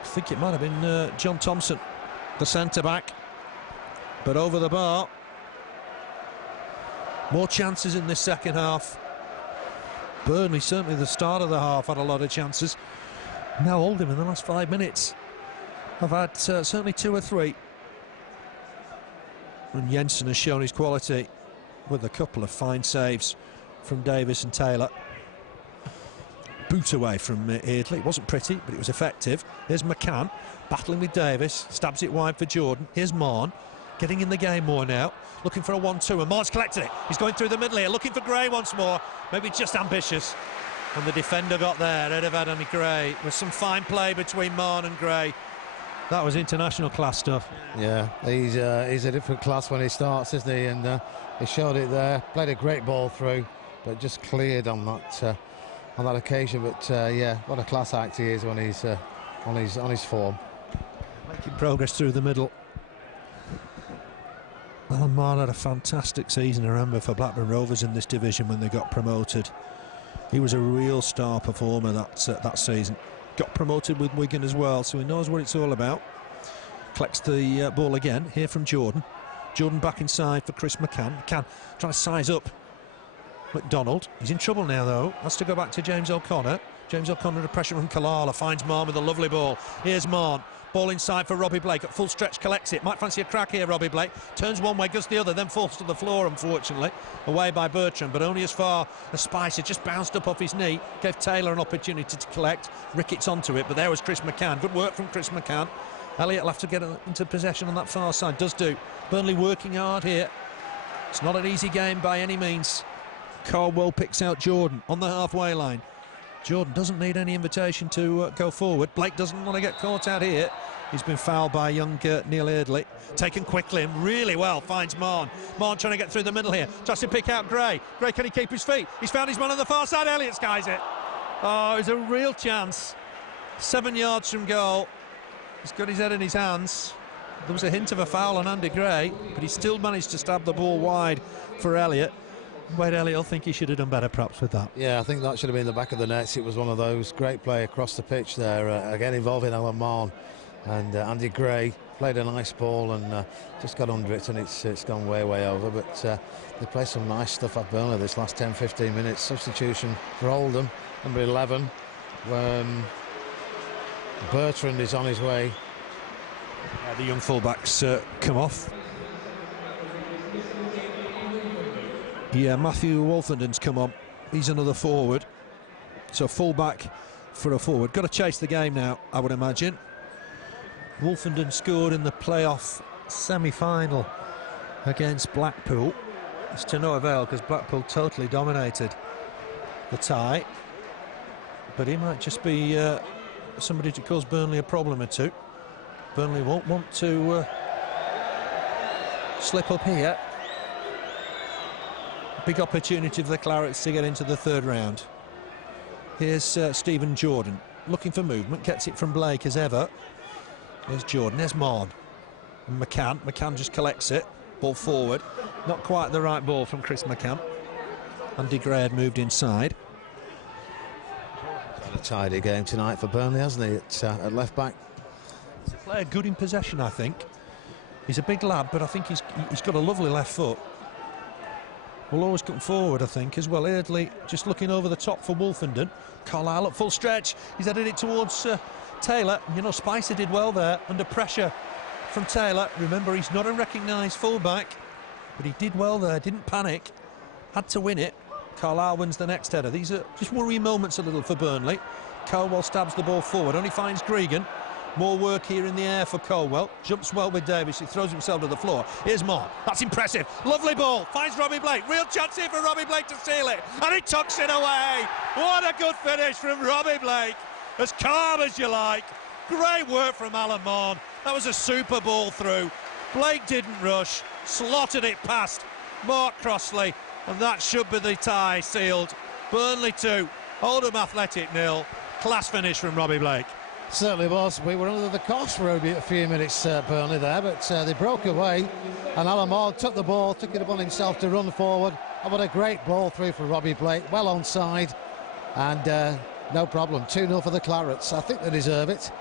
I think it might have been John Thompson, the centre-back, but over the bar. More chances in this second half. Burnley, certainly the start of the half, had a lot of chances. Now Oldham in the last 5 minutes have had certainly 2 or 3. And Jensen has shown his quality with a couple of fine saves from Davis and Taylor. Boot away from Ade. It wasn't pretty, but it was effective. Here's McCann battling with Davis, stabs it wide for Jordan. Here's Mahon getting in the game more now, looking for a 1-2, and Mahon's collected it. He's going through the middle here, looking for Gray once more. Maybe just ambitious. And the defender got there, Ade Akinbiyi Gray. With some fine play between Mahon and Gray. That was international class stuff. Yeah, he's a different class when he starts, isn't he? And he showed it there. Played a great ball through, but just cleared on that occasion. But yeah, what a class act he is when he's on his form. Making progress through the middle. Well, Mahon had a fantastic season, I remember, for Blackburn Rovers in this division when they got promoted. He was a real star performer that season. Got promoted with Wigan as well, so he knows what it's all about. Collects the ball again, here from Jordan. Jordan back inside for Chris McCann. McCann trying to size up McDonald. He's in trouble now, though. Has to go back to James O'Connor. James O'Connor under pressure from Carlisle. Finds Mahon with a lovely ball. Here's Mahon. Ball inside for Robbie Blake. At full stretch, collects it. Might fancy a crack here, Robbie Blake. Turns one way, goes the other, then falls to the floor, unfortunately. Away by Bertrand, but only as far as Spicer just bounced up off his knee. Gave Taylor an opportunity to collect. Ricketts onto it, but there was Chris McCann. Good work from Chris McCann. Elliott will have to get into possession on that far side. Does do. Burnley working hard here. It's not an easy game by any means. Caldwell picks out Jordan on the halfway line. Jordan doesn't need any invitation to go forward. Blake doesn't want to get caught out here. He's been fouled by young Neil Ade. Taken quickly and really well, finds Mahon. Mahon trying to get through the middle here. Tries to pick out Gray. Gray, can he keep his feet? He's found his man on the far side. Elliott skies it. Oh, it's a real chance. 7 yards from goal. He's got his head in his hands. There was a hint of a foul on Andy Gray, but he still managed to stab the ball wide for Elliott. Wade Elliott will think he should have done better perhaps with that. Yeah, I think that should have been the back of the nets. It was one of those. Great play across the pitch there, again involving Alan Mahon. And Andy Gray played a nice ball and just got under it, and it's gone way over. But they played some nice stuff at Burnley this last 10-15 minutes. Substitution for Oldham, number 11. Bertrand is on his way. The young fullbacks come off. Yeah, Matthew Wolfenden's come on. He's another forward. So full-back for a forward. Got to chase the game now, I would imagine. Wolfenden scored in the playoff semi-final against Blackpool. It's to no avail because Blackpool totally dominated the tie. But he might just be somebody to cause Burnley a problem or two. Burnley won't want to slip up here. Big opportunity for the Clarets to get into the third round. Here's Stephen Jordan looking for movement, gets it from Blake as ever. There's Jordan, there's Mahon. McCann just collects it, ball forward. Not quite the right ball from Chris McCann. Andy Gray had moved inside. Had a tidy game tonight for Burnley, hasn't he, at left back? He's a player good in possession, I think. He's a big lad, but I think he's got a lovely left foot. Will always come forward, I think, as well. Ade just looking over the top for Wolfenden. Carlisle at full stretch. He's headed it towards Taylor. You know, Spicer did well there under pressure from Taylor. Remember, he's not a recognised fullback, but he did well there, didn't panic, had to win it. Carlisle wins the next header. These are just worrying moments a little for Burnley. Caldwell stabs the ball forward, only finds Gregan. More work here in the air for Caldwell. Jumps well with Davis. He throws himself to the floor. Here's Moor. That's impressive. Lovely ball. Finds Robbie Blake. Real chance here for Robbie Blake to steal it. And he tucks it away. What a good finish from Robbie Blake. As calm as you like. Great work from Alan Mahon. That was a super ball through. Blake didn't rush. Slotted it past Mark Crossley. And that should be the tie sealed. Burnley 2. Oldham Athletic 0. Class finish from Robbie Blake. Certainly was. We were under the cosh for a few minutes, Burnley there, but they broke away, and Alan Moore took the ball, took it upon himself to run forward, and what a great ball through for Robbie Blake, well onside, and no problem. 2-0 for the Clarets. I think they deserve it.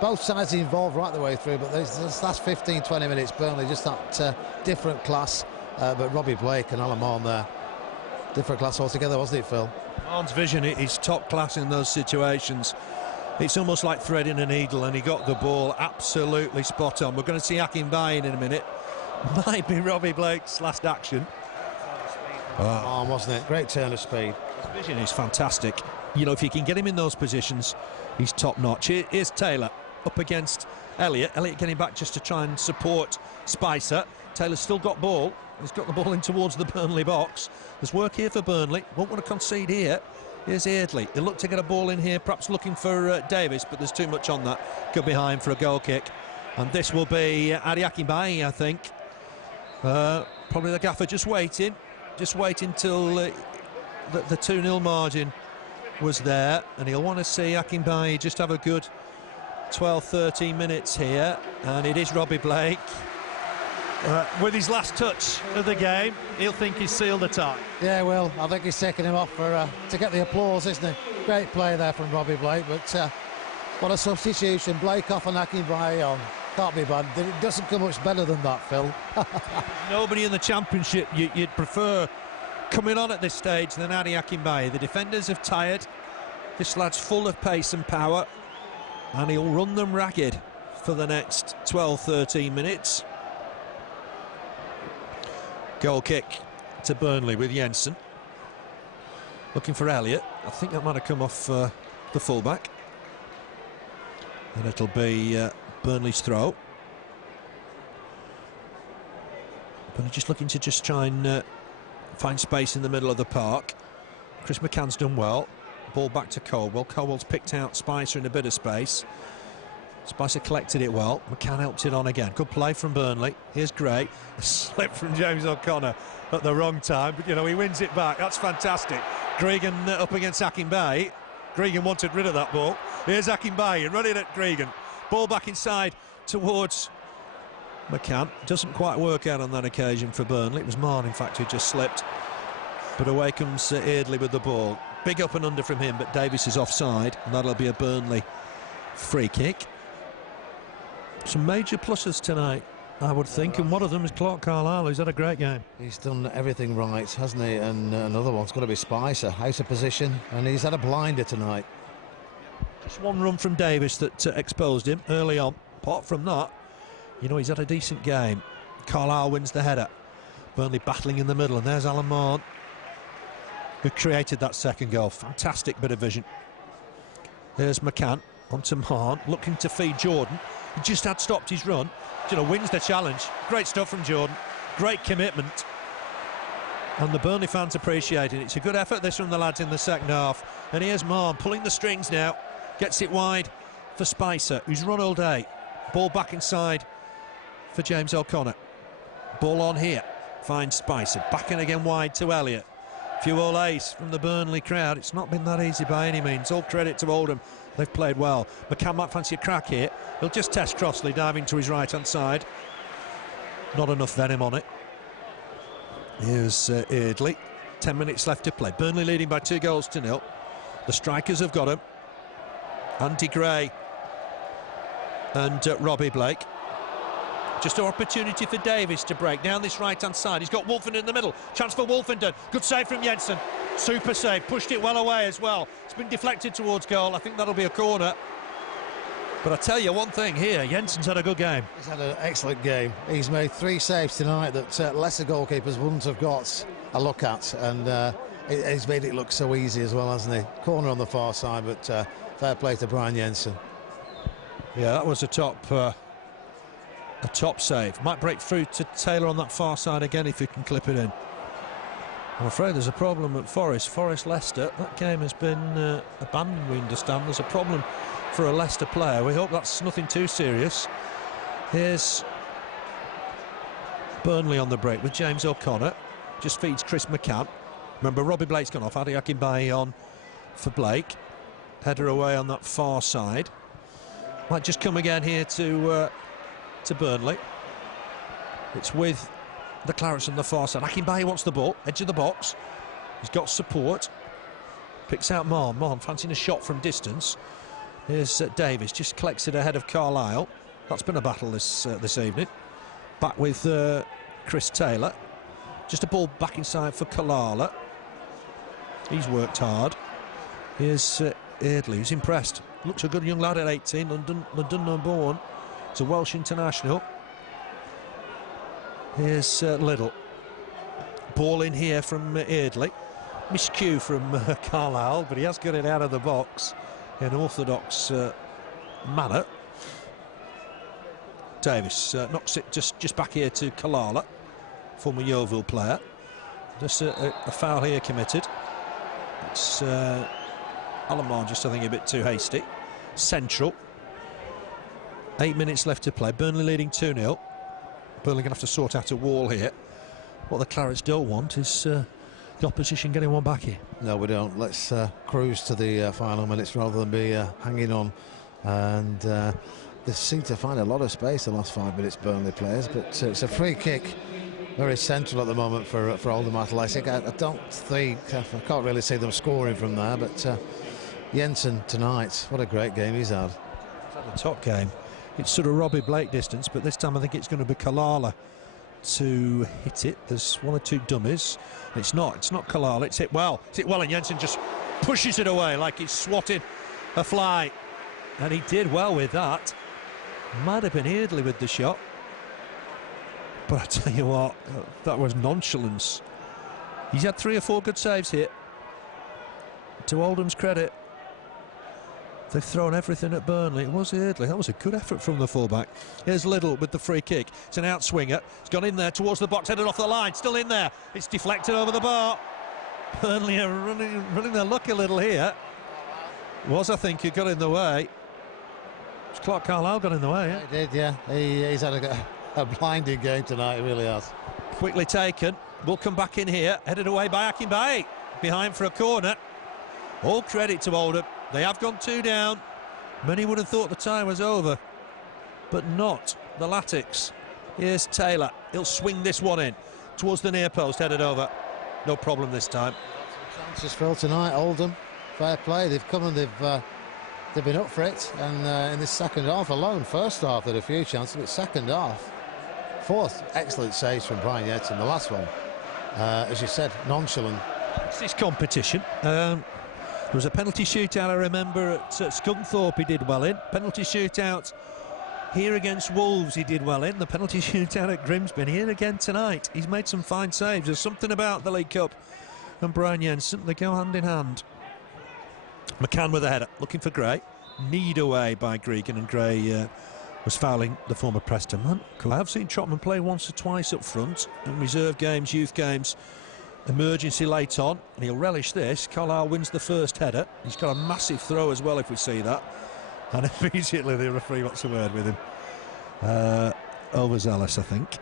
Both sides involved right the way through, but this last 15-20 minutes, Burnley just that different class, but Robbie Blake and Alan Moore there, different class altogether, wasn't it, Phil? More's vision is top class in those situations. It's almost like threading a needle, and he got the ball absolutely spot on. We're going to see Akinbiyi in a minute. Might be Robbie Blake's last action. Wasn't it? Great turn of speed. His vision is fantastic. You know, if you can get him in those positions, he's top notch. Here's Taylor up against Elliott. Elliott getting back just to try and support Spicer. Taylor's still got ball. He's got the ball in towards the Burnley box. There's work here for Burnley. Won't want to concede here. Here's Ade. He'll look to get a ball in here, perhaps looking for Davis, but there's too much on that. Go behind for a goal kick. And this will be Ade Akinbiyi, I think. Probably the gaffer just waiting till the 2-0 margin was there. And he'll want to see Akinbiyi just have a good 12-13 minutes here. And it is Robbie Blake. With his last touch of the game, he'll think he's sealed the tie. Yeah, well, I think he's taking him off for to get the applause, isn't he? Great play there from Robbie Blake, but what a substitution. Blake off and Akinbiyi on. Can't be bad. It doesn't come much better than that, Phil. Nobody in the Championship you'd prefer coming on at this stage than Ade Akinbiyi. The defenders have tired. This lad's full of pace and power, and he'll run them ragged for the next 12-13 minutes. Goal kick to Burnley with Jensen. Looking for Elliott. I think that might have come off the fullback. And it'll be Burnley's throw. Burnley just looking to just try and find space in the middle of the park. Chris McCann's done well. Ball back to Caldwell. Caldwell's picked out Spicer in a bit of space. Spicer collected it well. McCann helped it on again. Good play from Burnley. Here's Gray. A slip from James O'Connor at the wrong time, but you know, he wins it back. That's fantastic. Gregan up against Akinbiyi. Gregan wanted rid of that ball. Here's Akinbiyi running at Gregan. Ball back inside towards McCann. Doesn't quite work out on that occasion for Burnley. It was Mahon, in fact, who just slipped. But away comes Ade with the ball. Big up and under from him, but Davis is offside, and that'll be a Burnley free kick. Some major pluses tonight, I would think, and one of them is Clarke Carlisle, who's had a great game. He's done everything right, hasn't he? And another one's got to be Spicer, out of position, and he's had a blinder tonight. Just one run from Davis that exposed him early on. Apart from that, you know, he's had a decent game. Carlisle wins the header. Burnley battling in the middle, and there's Alan Mahon, who created that second goal. Fantastic bit of vision. There's McCann onto Mahon, looking to feed Jordan. He just had stopped his run. Wins the challenge. Great stuff from Jordan. Great commitment. And the Burnley fans appreciate it. It's a good effort, this, from the lads in the second half. And here's Mahon pulling the strings now. Gets it wide for Spicer, who's run all day. Ball back inside for James O'Connor. Ball on here. Finds Spicer. Back in again wide to Elliott. Few olays from the Burnley crowd. It's not been that easy by any means. All credit to Oldham. They've played well. McCann might fancy a crack here. He'll just test Crossley, diving to his right-hand side. Not enough venom on it. Here's Ade. 10 minutes left to play. Burnley leading by 2-0. The strikers have got him. Andy Gray and Robbie Blake. Just an opportunity for Davies to break down this right-hand side. He's got Wolfenden in the middle. Chance for Wolfenden. Good save from Jensen. Super save. Pushed it well away as well. It's been deflected towards goal. I think that'll be a corner. But I tell you one thing here, Jensen's had a good game. He's had an excellent game. He's made 3 saves tonight that lesser goalkeepers wouldn't have got a look at. And he's made it look so easy as well, hasn't he? Corner on the far side, but fair play to Brian Jensen. Yeah, that was a top save. Might break through to Taylor on that far side again if he can clip it in. I'm afraid there's a problem at Forest-Leicester. That game has been abandoned, we understand. There's a problem for a Leicester player. We hope that's nothing too serious. Here's Burnley on the break with James O'Connor. Just feeds Chris McCann. Remember, Robbie Blake's gone off. Ade Akinbiyi on for Blake. Header away on that far side. Might just come again here to Burnley. It's with the Clarets on the far side. Akinbiyi wants the ball, edge of the box. He's got support. Picks out Mahon. Mahon fancying a shot from distance. Here's Davies, just collects it ahead of Carlisle. That's been a battle this evening. Back with Chris Taylor. Just a ball back inside for Carlisle. He's worked hard. Here's Ade, who's impressed. Looks a good young lad at 18, London born. He's a Welsh international. Here's Liddell. Ball in here from Ade. Miscue from Carlisle, but he has got it out of the box in an orthodox manner. Davis knocks it just back here to Carlisle, former Yeovil player. Just a foul here committed. It's Alan Mahon just, I think, a bit too hasty. Central. 8 minutes left to play. Burnley leading 2-0. Burnley going to have to sort out a wall here. What the Clarets don't want is the opposition getting one back here. No, we don't. Let's cruise to the final minutes rather than be hanging on. And they seem to find a lot of space the last 5 minutes, Burnley players. But it's a free kick, very central at the moment for Oldham Athletic. I don't think, I can't really see them scoring from there. But Jensen tonight, what a great game he's had. He's had a top game. It's sort of Robbie Blake distance, but this time I think it's going to be Carlisle to hit it. There's one or two dummies. It's not Carlisle. It's hit well, and Jensen just pushes it away like he's swatted a fly, and he did well with that. Might have been Ade with the shot, but I tell you what, that was nonchalance. He's had 3 or 4 good saves here. To Oldham's credit, they've thrown everything at Burnley. It was Ade. That was a good effort from the fullback. Here's Liddell with the free kick. It's an outswinger. It's gone in there towards the box, headed off the line. Still in there. It's deflected over the bar. Burnley are running their luck a little here. I think, who got in the way. It's Clarke Carlisle got in the way, yeah? He did, yeah. He's had a blinding game tonight, he really has. Quickly taken. Will come back in here. Headed away by Akinbiyi. Behind for a corner. All credit to Oldham. They have gone 2 down. Many would have thought the time was over, but not the Latics. Here's Taylor. He'll swing this one in towards the near post, headed over. No problem this time. Chances Phil tonight, Oldham. Fair play. They've come and they've been up for it. And in this second half alone, first half they had a few chances, but second half, 4 excellent saves from Brian Jensen. The last one, as you said, nonchalant. It's this competition. There was a penalty shootout, I remember, at Scunthorpe he did well in. Penalty shootout Here against Wolves he did well in the penalty shootout at Grimsby. And here again tonight he's made some fine saves. There's something about the League Cup and Brian Jensen, they go hand in hand. McCann with a header, looking for Gray. Kneed away by Gregan, and Gray was fouling the former Preston man. I have seen Trotman play once or twice up front in reserve games, youth games, emergency late on, and he'll relish this. Carlisle wins the first header. He's got a massive throw as well, if we see that. And immediately the referee wants a word with him. Overzealous, I think.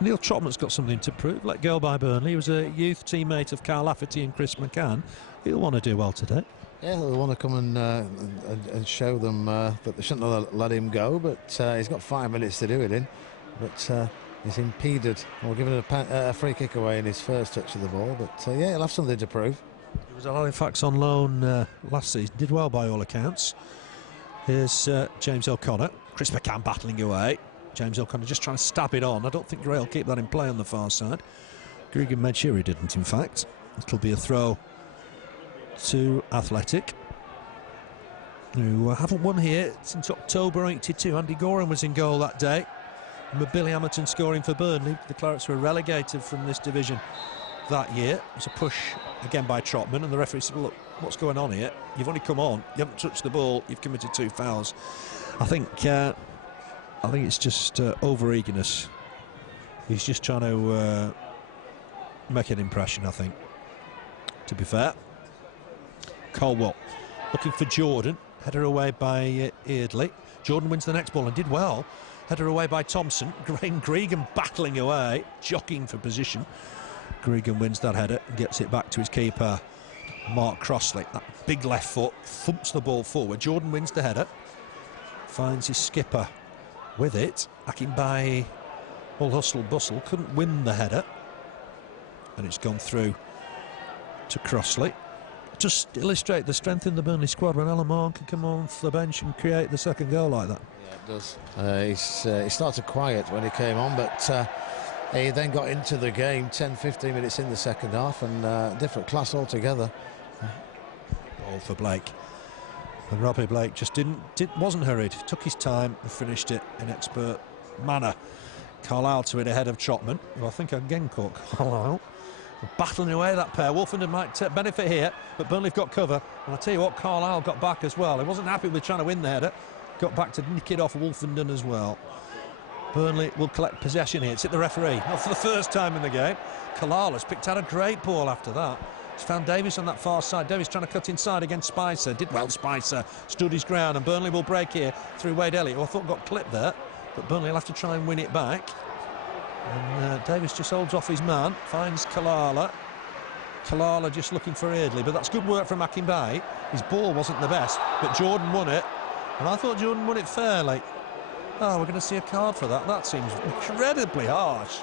Neil Trotman's got something to prove. Let go by Burnley. He was a youth teammate of Carl Lafferty and Chris McCann. He'll want to do well today. Yeah, they'll want to come and show them that they shouldn't have let him go, but he's got 5 minutes to do it in. But he's impeded, or given a free kick away in his first touch of the ball. But yeah, he'll have something to prove. He was at Halifax on loan last season. Did well by all accounts. Here's James O'Connor. Chris McCann battling away. James O'Connor just trying to stab it on. I don't think Gray will keep that in play on the far side. Gregan made sure he didn't, in fact. It'll be a throw to Athletic, who haven't won here since October '82. Andy Gorham was in goal that day, and with Billy Hamilton scoring for Burnley. The Clarets were relegated from this division that year. It was a push again by Trotman, and the referee said, well, look, what's going on here? You've only come on, you haven't touched the ball, you've committed 2 fouls. I think it's just over eagerness. He's just trying to make an impression, I think, to be fair. Caldwell looking for Jordan. Header away by Eardley. Jordan wins the next ball and did well. Header away by Thompson. Gregan battling away, jockeying for position. Gregan wins that header and gets it back to his keeper, Mark Crossley. That big left foot thumps the ball forward. Jordan wins the header. Finds his skipper with it. Akinbiyi, all hustle bustle, couldn't win the header. And it's gone through to Crossley. Just illustrate the strength in the Burnley squad when Alan Mahon can come off the bench and create the second goal like that. Yeah, it does. He started quiet when he came on, but he then got into the game 10-15 minutes in the second half, and different class altogether. Ball for Blake. And Robbie Blake just wasn't hurried, took his time and finished it in expert manner. Carlisle to it ahead of Trotman, who I think again caught Carlisle. Battling away that pair. Wolfenden might benefit here, but Burnley have got cover. And I tell you what, Carlisle got back as well. He wasn't happy with trying to win the header. Got back to nick it off Wolfenden as well. Burnley will collect possession here. It's at the referee, not for the first time in the game. Carlisle has picked out a great ball after that. He's found Davis on that far side. Davis trying to cut inside against Spicer. Did well, Spicer. Stood his ground, and Burnley will break here through Wade Elliott, who I thought got clipped there. But Burnley will have to try and win it back. And Davis just holds off his man, finds Carlisle. Carlisle just looking for Eardley, but that's good work from Akinbiyi. His ball wasn't the best, but Jordan won it, and I thought Jordan won it fairly. Oh, we're going to see a card for that. That seems incredibly harsh.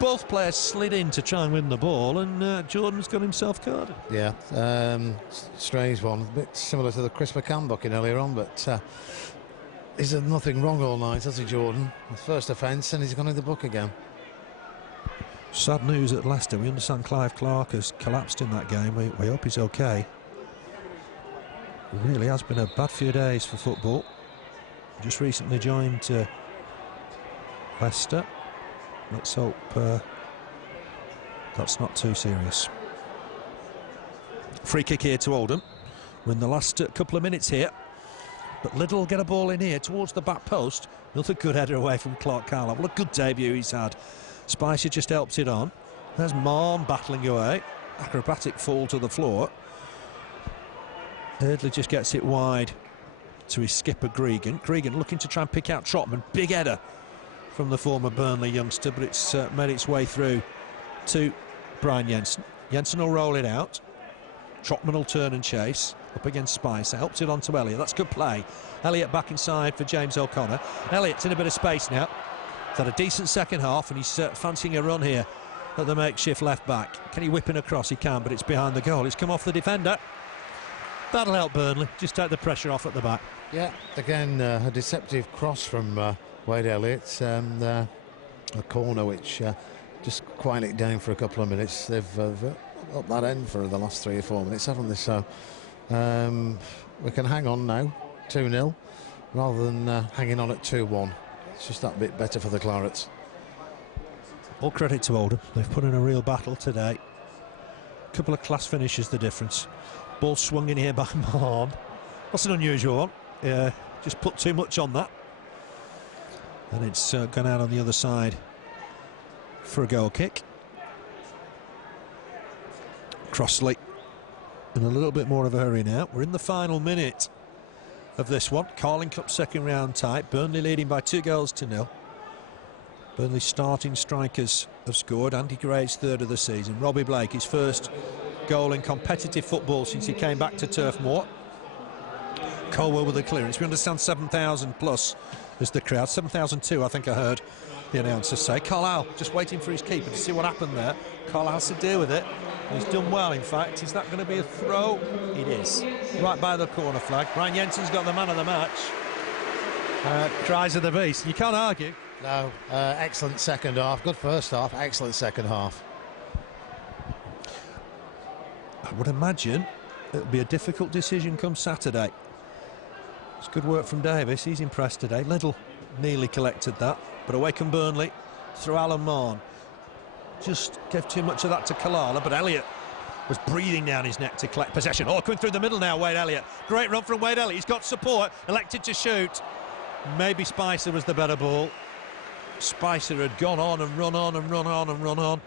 Both players slid in to try and win the ball, and Jordan's got himself carded. Yeah, strange one, a bit similar to the Chris McCann booking earlier on, but he's had nothing wrong all night, has he, Jordan? His first offence, and he's gone in the book again. Sad news at Leicester. We understand Clarke has collapsed in that game. We hope he's okay. It really has been a bad few days for football. Just recently joined Leicester. Let's hope that's not too serious. Free kick here to Oldham. We're in the last couple of minutes here. But Liddell will get a ball in here towards the back post. Another good header away from Clarke Carlisle. What a good debut he's had. Spicer just helps it on. There's Mahon battling away. Acrobatic fall to the floor. Eardley just gets it wide to his skipper Gregan. Gregan looking to try and pick out Trotman. Big header from the former Burnley youngster, but it's made its way through to Brian Jensen. Jensen will roll it out. Trotman will turn and chase up against Spicer. Helps it on to Elliott. That's good play. Elliott back inside for James O'Connor. Elliott's in a bit of space now. He's had a decent second half, and he's fancying a run here at the makeshift left back. Can he whip it across? He can, but it's behind the goal. It's come off the defender. That'll help Burnley. Just take the pressure off at the back. Yeah, again, a deceptive cross from Wade Elliott. A corner which just quiet it down for a couple of minutes. They've up that end for the last 3 or 4 minutes, haven't they? So we can hang on now, 2-0. rather than hanging on at 2-1. It's just that bit better for the Clarets. All credit to Oldham. They've put in a real battle today. A couple of class finishes, the difference. Ball swung in here by Mahon. That's an unusual one. Yeah, just put too much on that. And it's gone out on the other side for a goal kick. Crossley in a little bit more of a hurry now. We're in the final minute of this one. Carling Cup second round tie. Burnley leading by 2-0. Burnley starting strikers have scored. Andy Gray's third of the season. Robbie Blake, his first goal in competitive football since he came back to Turf Moor. Caldwell with a clearance. We understand 7,000 plus is the crowd. 7,002 I think I heard the announcer say. Carlisle just waiting for his keeper to see what happened there. Carlisle has to deal with it. He's done well, in fact. Is that going to be a throw? It is. Right by the corner flag. Brian Jensen's got the man of the match. Cries of the beast. You can't argue. No, excellent second half. Good first half, excellent second half. I would imagine it'll be a difficult decision come Saturday. It's good work from Davis. He's impressed today. Little nearly collected that. But away come Burnley through Alan Mahon. Just gave too much of that to Carlisle, but Elliott was breathing down his neck to collect possession. Oh, coming through the middle now, Wade Elliott. Great run from Wade Elliott. He's got support, elected to shoot. Maybe Spicer was the better ball. Spicer had gone on and run on and run on and run on.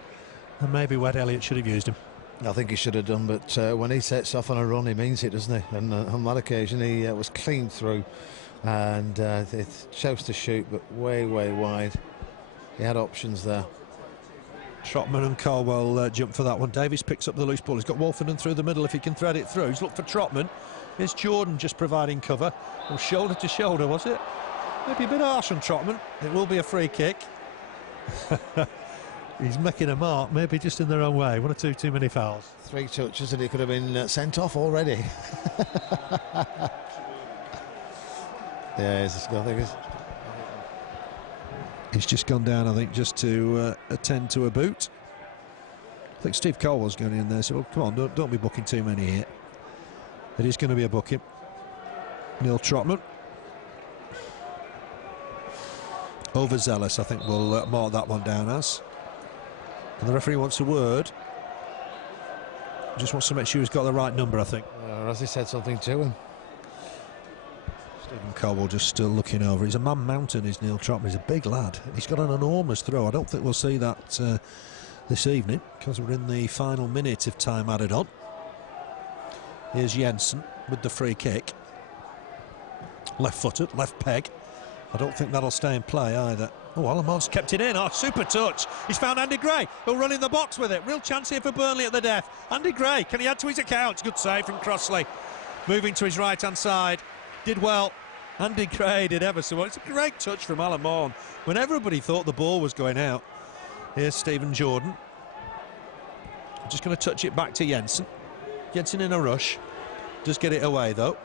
And maybe Wade Elliott should have used him. I think he should have done, but when he sets off on a run, he means it, doesn't he? And on that occasion, he was clean through. And it chose to shoot, but way, way wide. He had options there. Trotman and Caldwell jump for that one. Davis picks up the loose ball. He's got Wolfenden through the middle if he can thread it through. He's looked for Trotman. Here's Jordan just providing cover. Well, shoulder to shoulder, was it? Maybe a bit harsh on Trotman. It will be a free kick. He's making a mark, maybe just in the wrong way. One or two too many fouls. 3 touches and he could have been sent off already. Yeah, I think he's just gone down, I think, just to attend to a boot. I think Steve Caldwell's going in there, so come on, don't be booking too many here. It is going to be a booking. Neil Trotman. Overzealous, I think we'll mark that one down as. And the referee wants a word. Just wants to make sure he's got the right number, I think. Has he said something to him? Stephen Caldwell just still looking over. He's a man mountain, is Neil Trotman. He's a big lad. He's got an enormous throw. I don't think we'll see that this evening because we're in the final minute of time added on. Here's Jensen with the free kick. Left-footed, left peg. I don't think that'll stay in play either. Oh, Alamon's kept it in. Oh, super touch. He's found Andy Gray. He'll run in the box with it. Real chance here for Burnley at the death. Andy Gray, can he add to his account? Good save from Crossley. Moving to his right-hand side. Did well. Andy Gray did ever so well. It's a great touch from Alan Mahon when everybody thought the ball was going out. Here's Stephen Jordan. Just going to touch it back to Jensen. Jensen in a rush. Just get it away, though.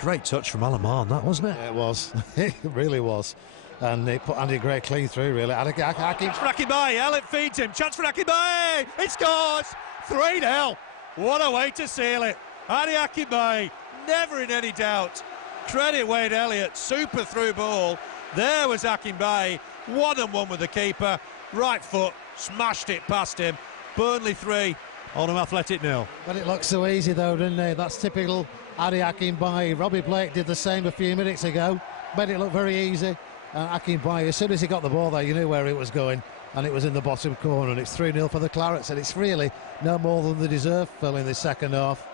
Great touch from Alan Mahon, that, wasn't it? Yeah, it was. It really was. And they put Andy Gray clean through, really. For Akinbiyi. Elliott feeds him. Chance for Akinbiyi. He scores. 3-0. What a way to seal it. Ade Akinbiyi, never in any doubt. Credit Wade Elliott. Super through ball. There was Akinbiyi. 1-on-1 with the keeper. Right foot. Smashed it past him. Burnley 3. Oldham Athletic 0. But it looked so easy, though, didn't it? That's typical Ade Akinbiyi. Robbie Blake did the same a few minutes ago. Made it look very easy. Akinbiyi, as soon as he got the ball there, you knew where it was going, and it was in the bottom corner, and it's 3-0 for the Clarets, and it's really no more than they deserve, Phil, in this second half.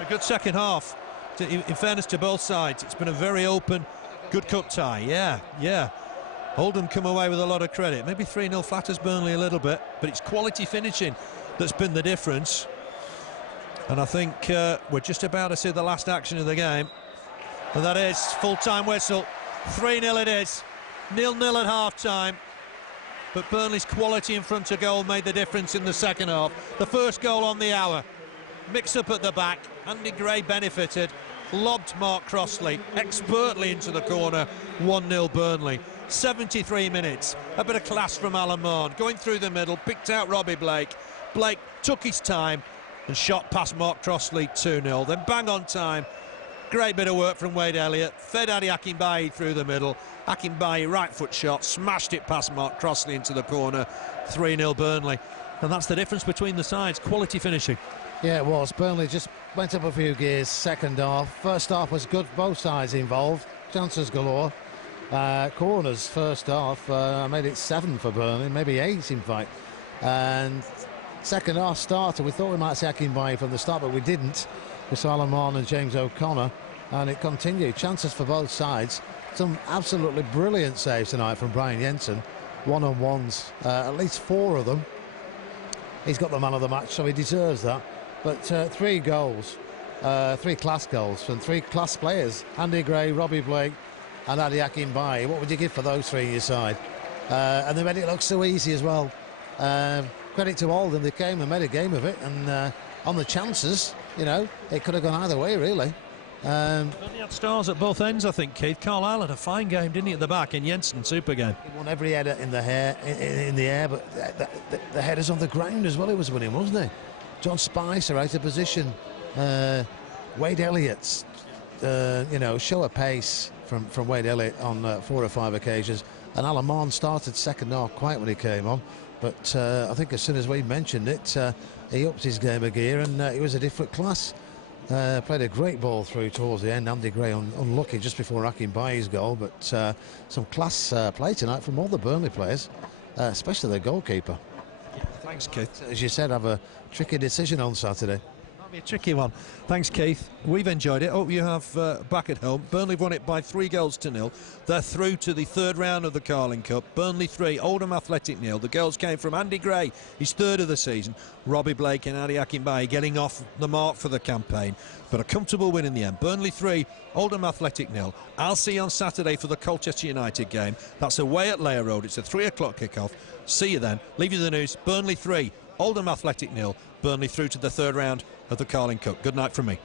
A good second half, in fairness to both sides. It's been a very open, good cup tie. Yeah. Oldham come away with a lot of credit. Maybe 3-0 flatters Burnley a little bit, but it's quality finishing that's been the difference. And I think we're just about to see the last action of the game. And that is full-time whistle. 3-0 it is. 0-0 at half-time. But Burnley's quality in front of goal made the difference in the second half. The first goal on the hour. Mix-up at the back. Andy Gray benefited. Lobbed Mark Crossley expertly into the corner. 1-0 Burnley. 73 minutes. A bit of class from Alan Mahon. Going through the middle, picked out Robbie Blake. Blake took his time and shot past Mark Crossley. 2-0. Then bang on time, Great bit of work from Wade Elliott. Fed Ade Akinbiyi through the middle. Akinbiyi, right foot shot, smashed it past Mark Crossley into the corner. 3-0 Burnley. And that's the difference between the sides. Quality finishing. Yeah, it was. Burnley just went up a few gears second half. First half was good, both sides involved. Chances galore. Corners first half made it 7 for Burnley, maybe 8 in fact. And second half started. We thought we might see Akinbiyi from the start, but we didn't. We saw Mahon and James O'Connor, and it continued. Chances for both sides. Some absolutely brilliant saves tonight from Brian Jensen. One-on-ones, at least 4 of them. He's got the man of the match, so he deserves that. But 3 goals, 3 class goals from 3 class players. Andy Gray, Robbie Blake and Ade Akinbiyi. What would you give for those 3 on your side? And they made it look so easy as well. Credit to Oldham, they came and made a game of it. And on the chances, you know, it could have gone either way, really. Burnley had stars at both ends, I think, Keith. Carlisle had a fine game, didn't he, at the back, in Jensen, super game. He won every header in the air, but the headers on the ground as well he was winning, wasn't he? John Spicer out of position. Wade Elliott, you know, show of pace from Wade Elliott on 4 or 5 occasions. And Mahon started second half quite when he came on. But I think as soon as we mentioned it, he upped his game a gear, and he was a different class. Played a great ball through towards the end. Andy Gray unlucky just before Akinbiyi's goal, but some class play tonight from all the Burnley players, especially the goalkeeper. Thanks, Keith. As you said, have a tricky decision on Saturday. Be a tricky one. Thanks, Keith. We've enjoyed it. Hope you have back at home. Burnley won it by 3-0. They're through to the 3rd round of the Carling Cup. Burnley 3, Oldham Athletic 0. The goals came from Andy Gray, his 3rd of the season. Robbie Blake and Ade Akinbiyi getting off the mark for the campaign. But a comfortable win in the end. Burnley 3, Oldham Athletic 0. I'll see you on Saturday for the Colchester United game. That's away at Layer Road. It's a 3 o'clock kick-off. See you then. Leave you the news. Burnley 3, Oldham Athletic 0. Burnley through to the 3rd round of the Carling Cup. Good night from me.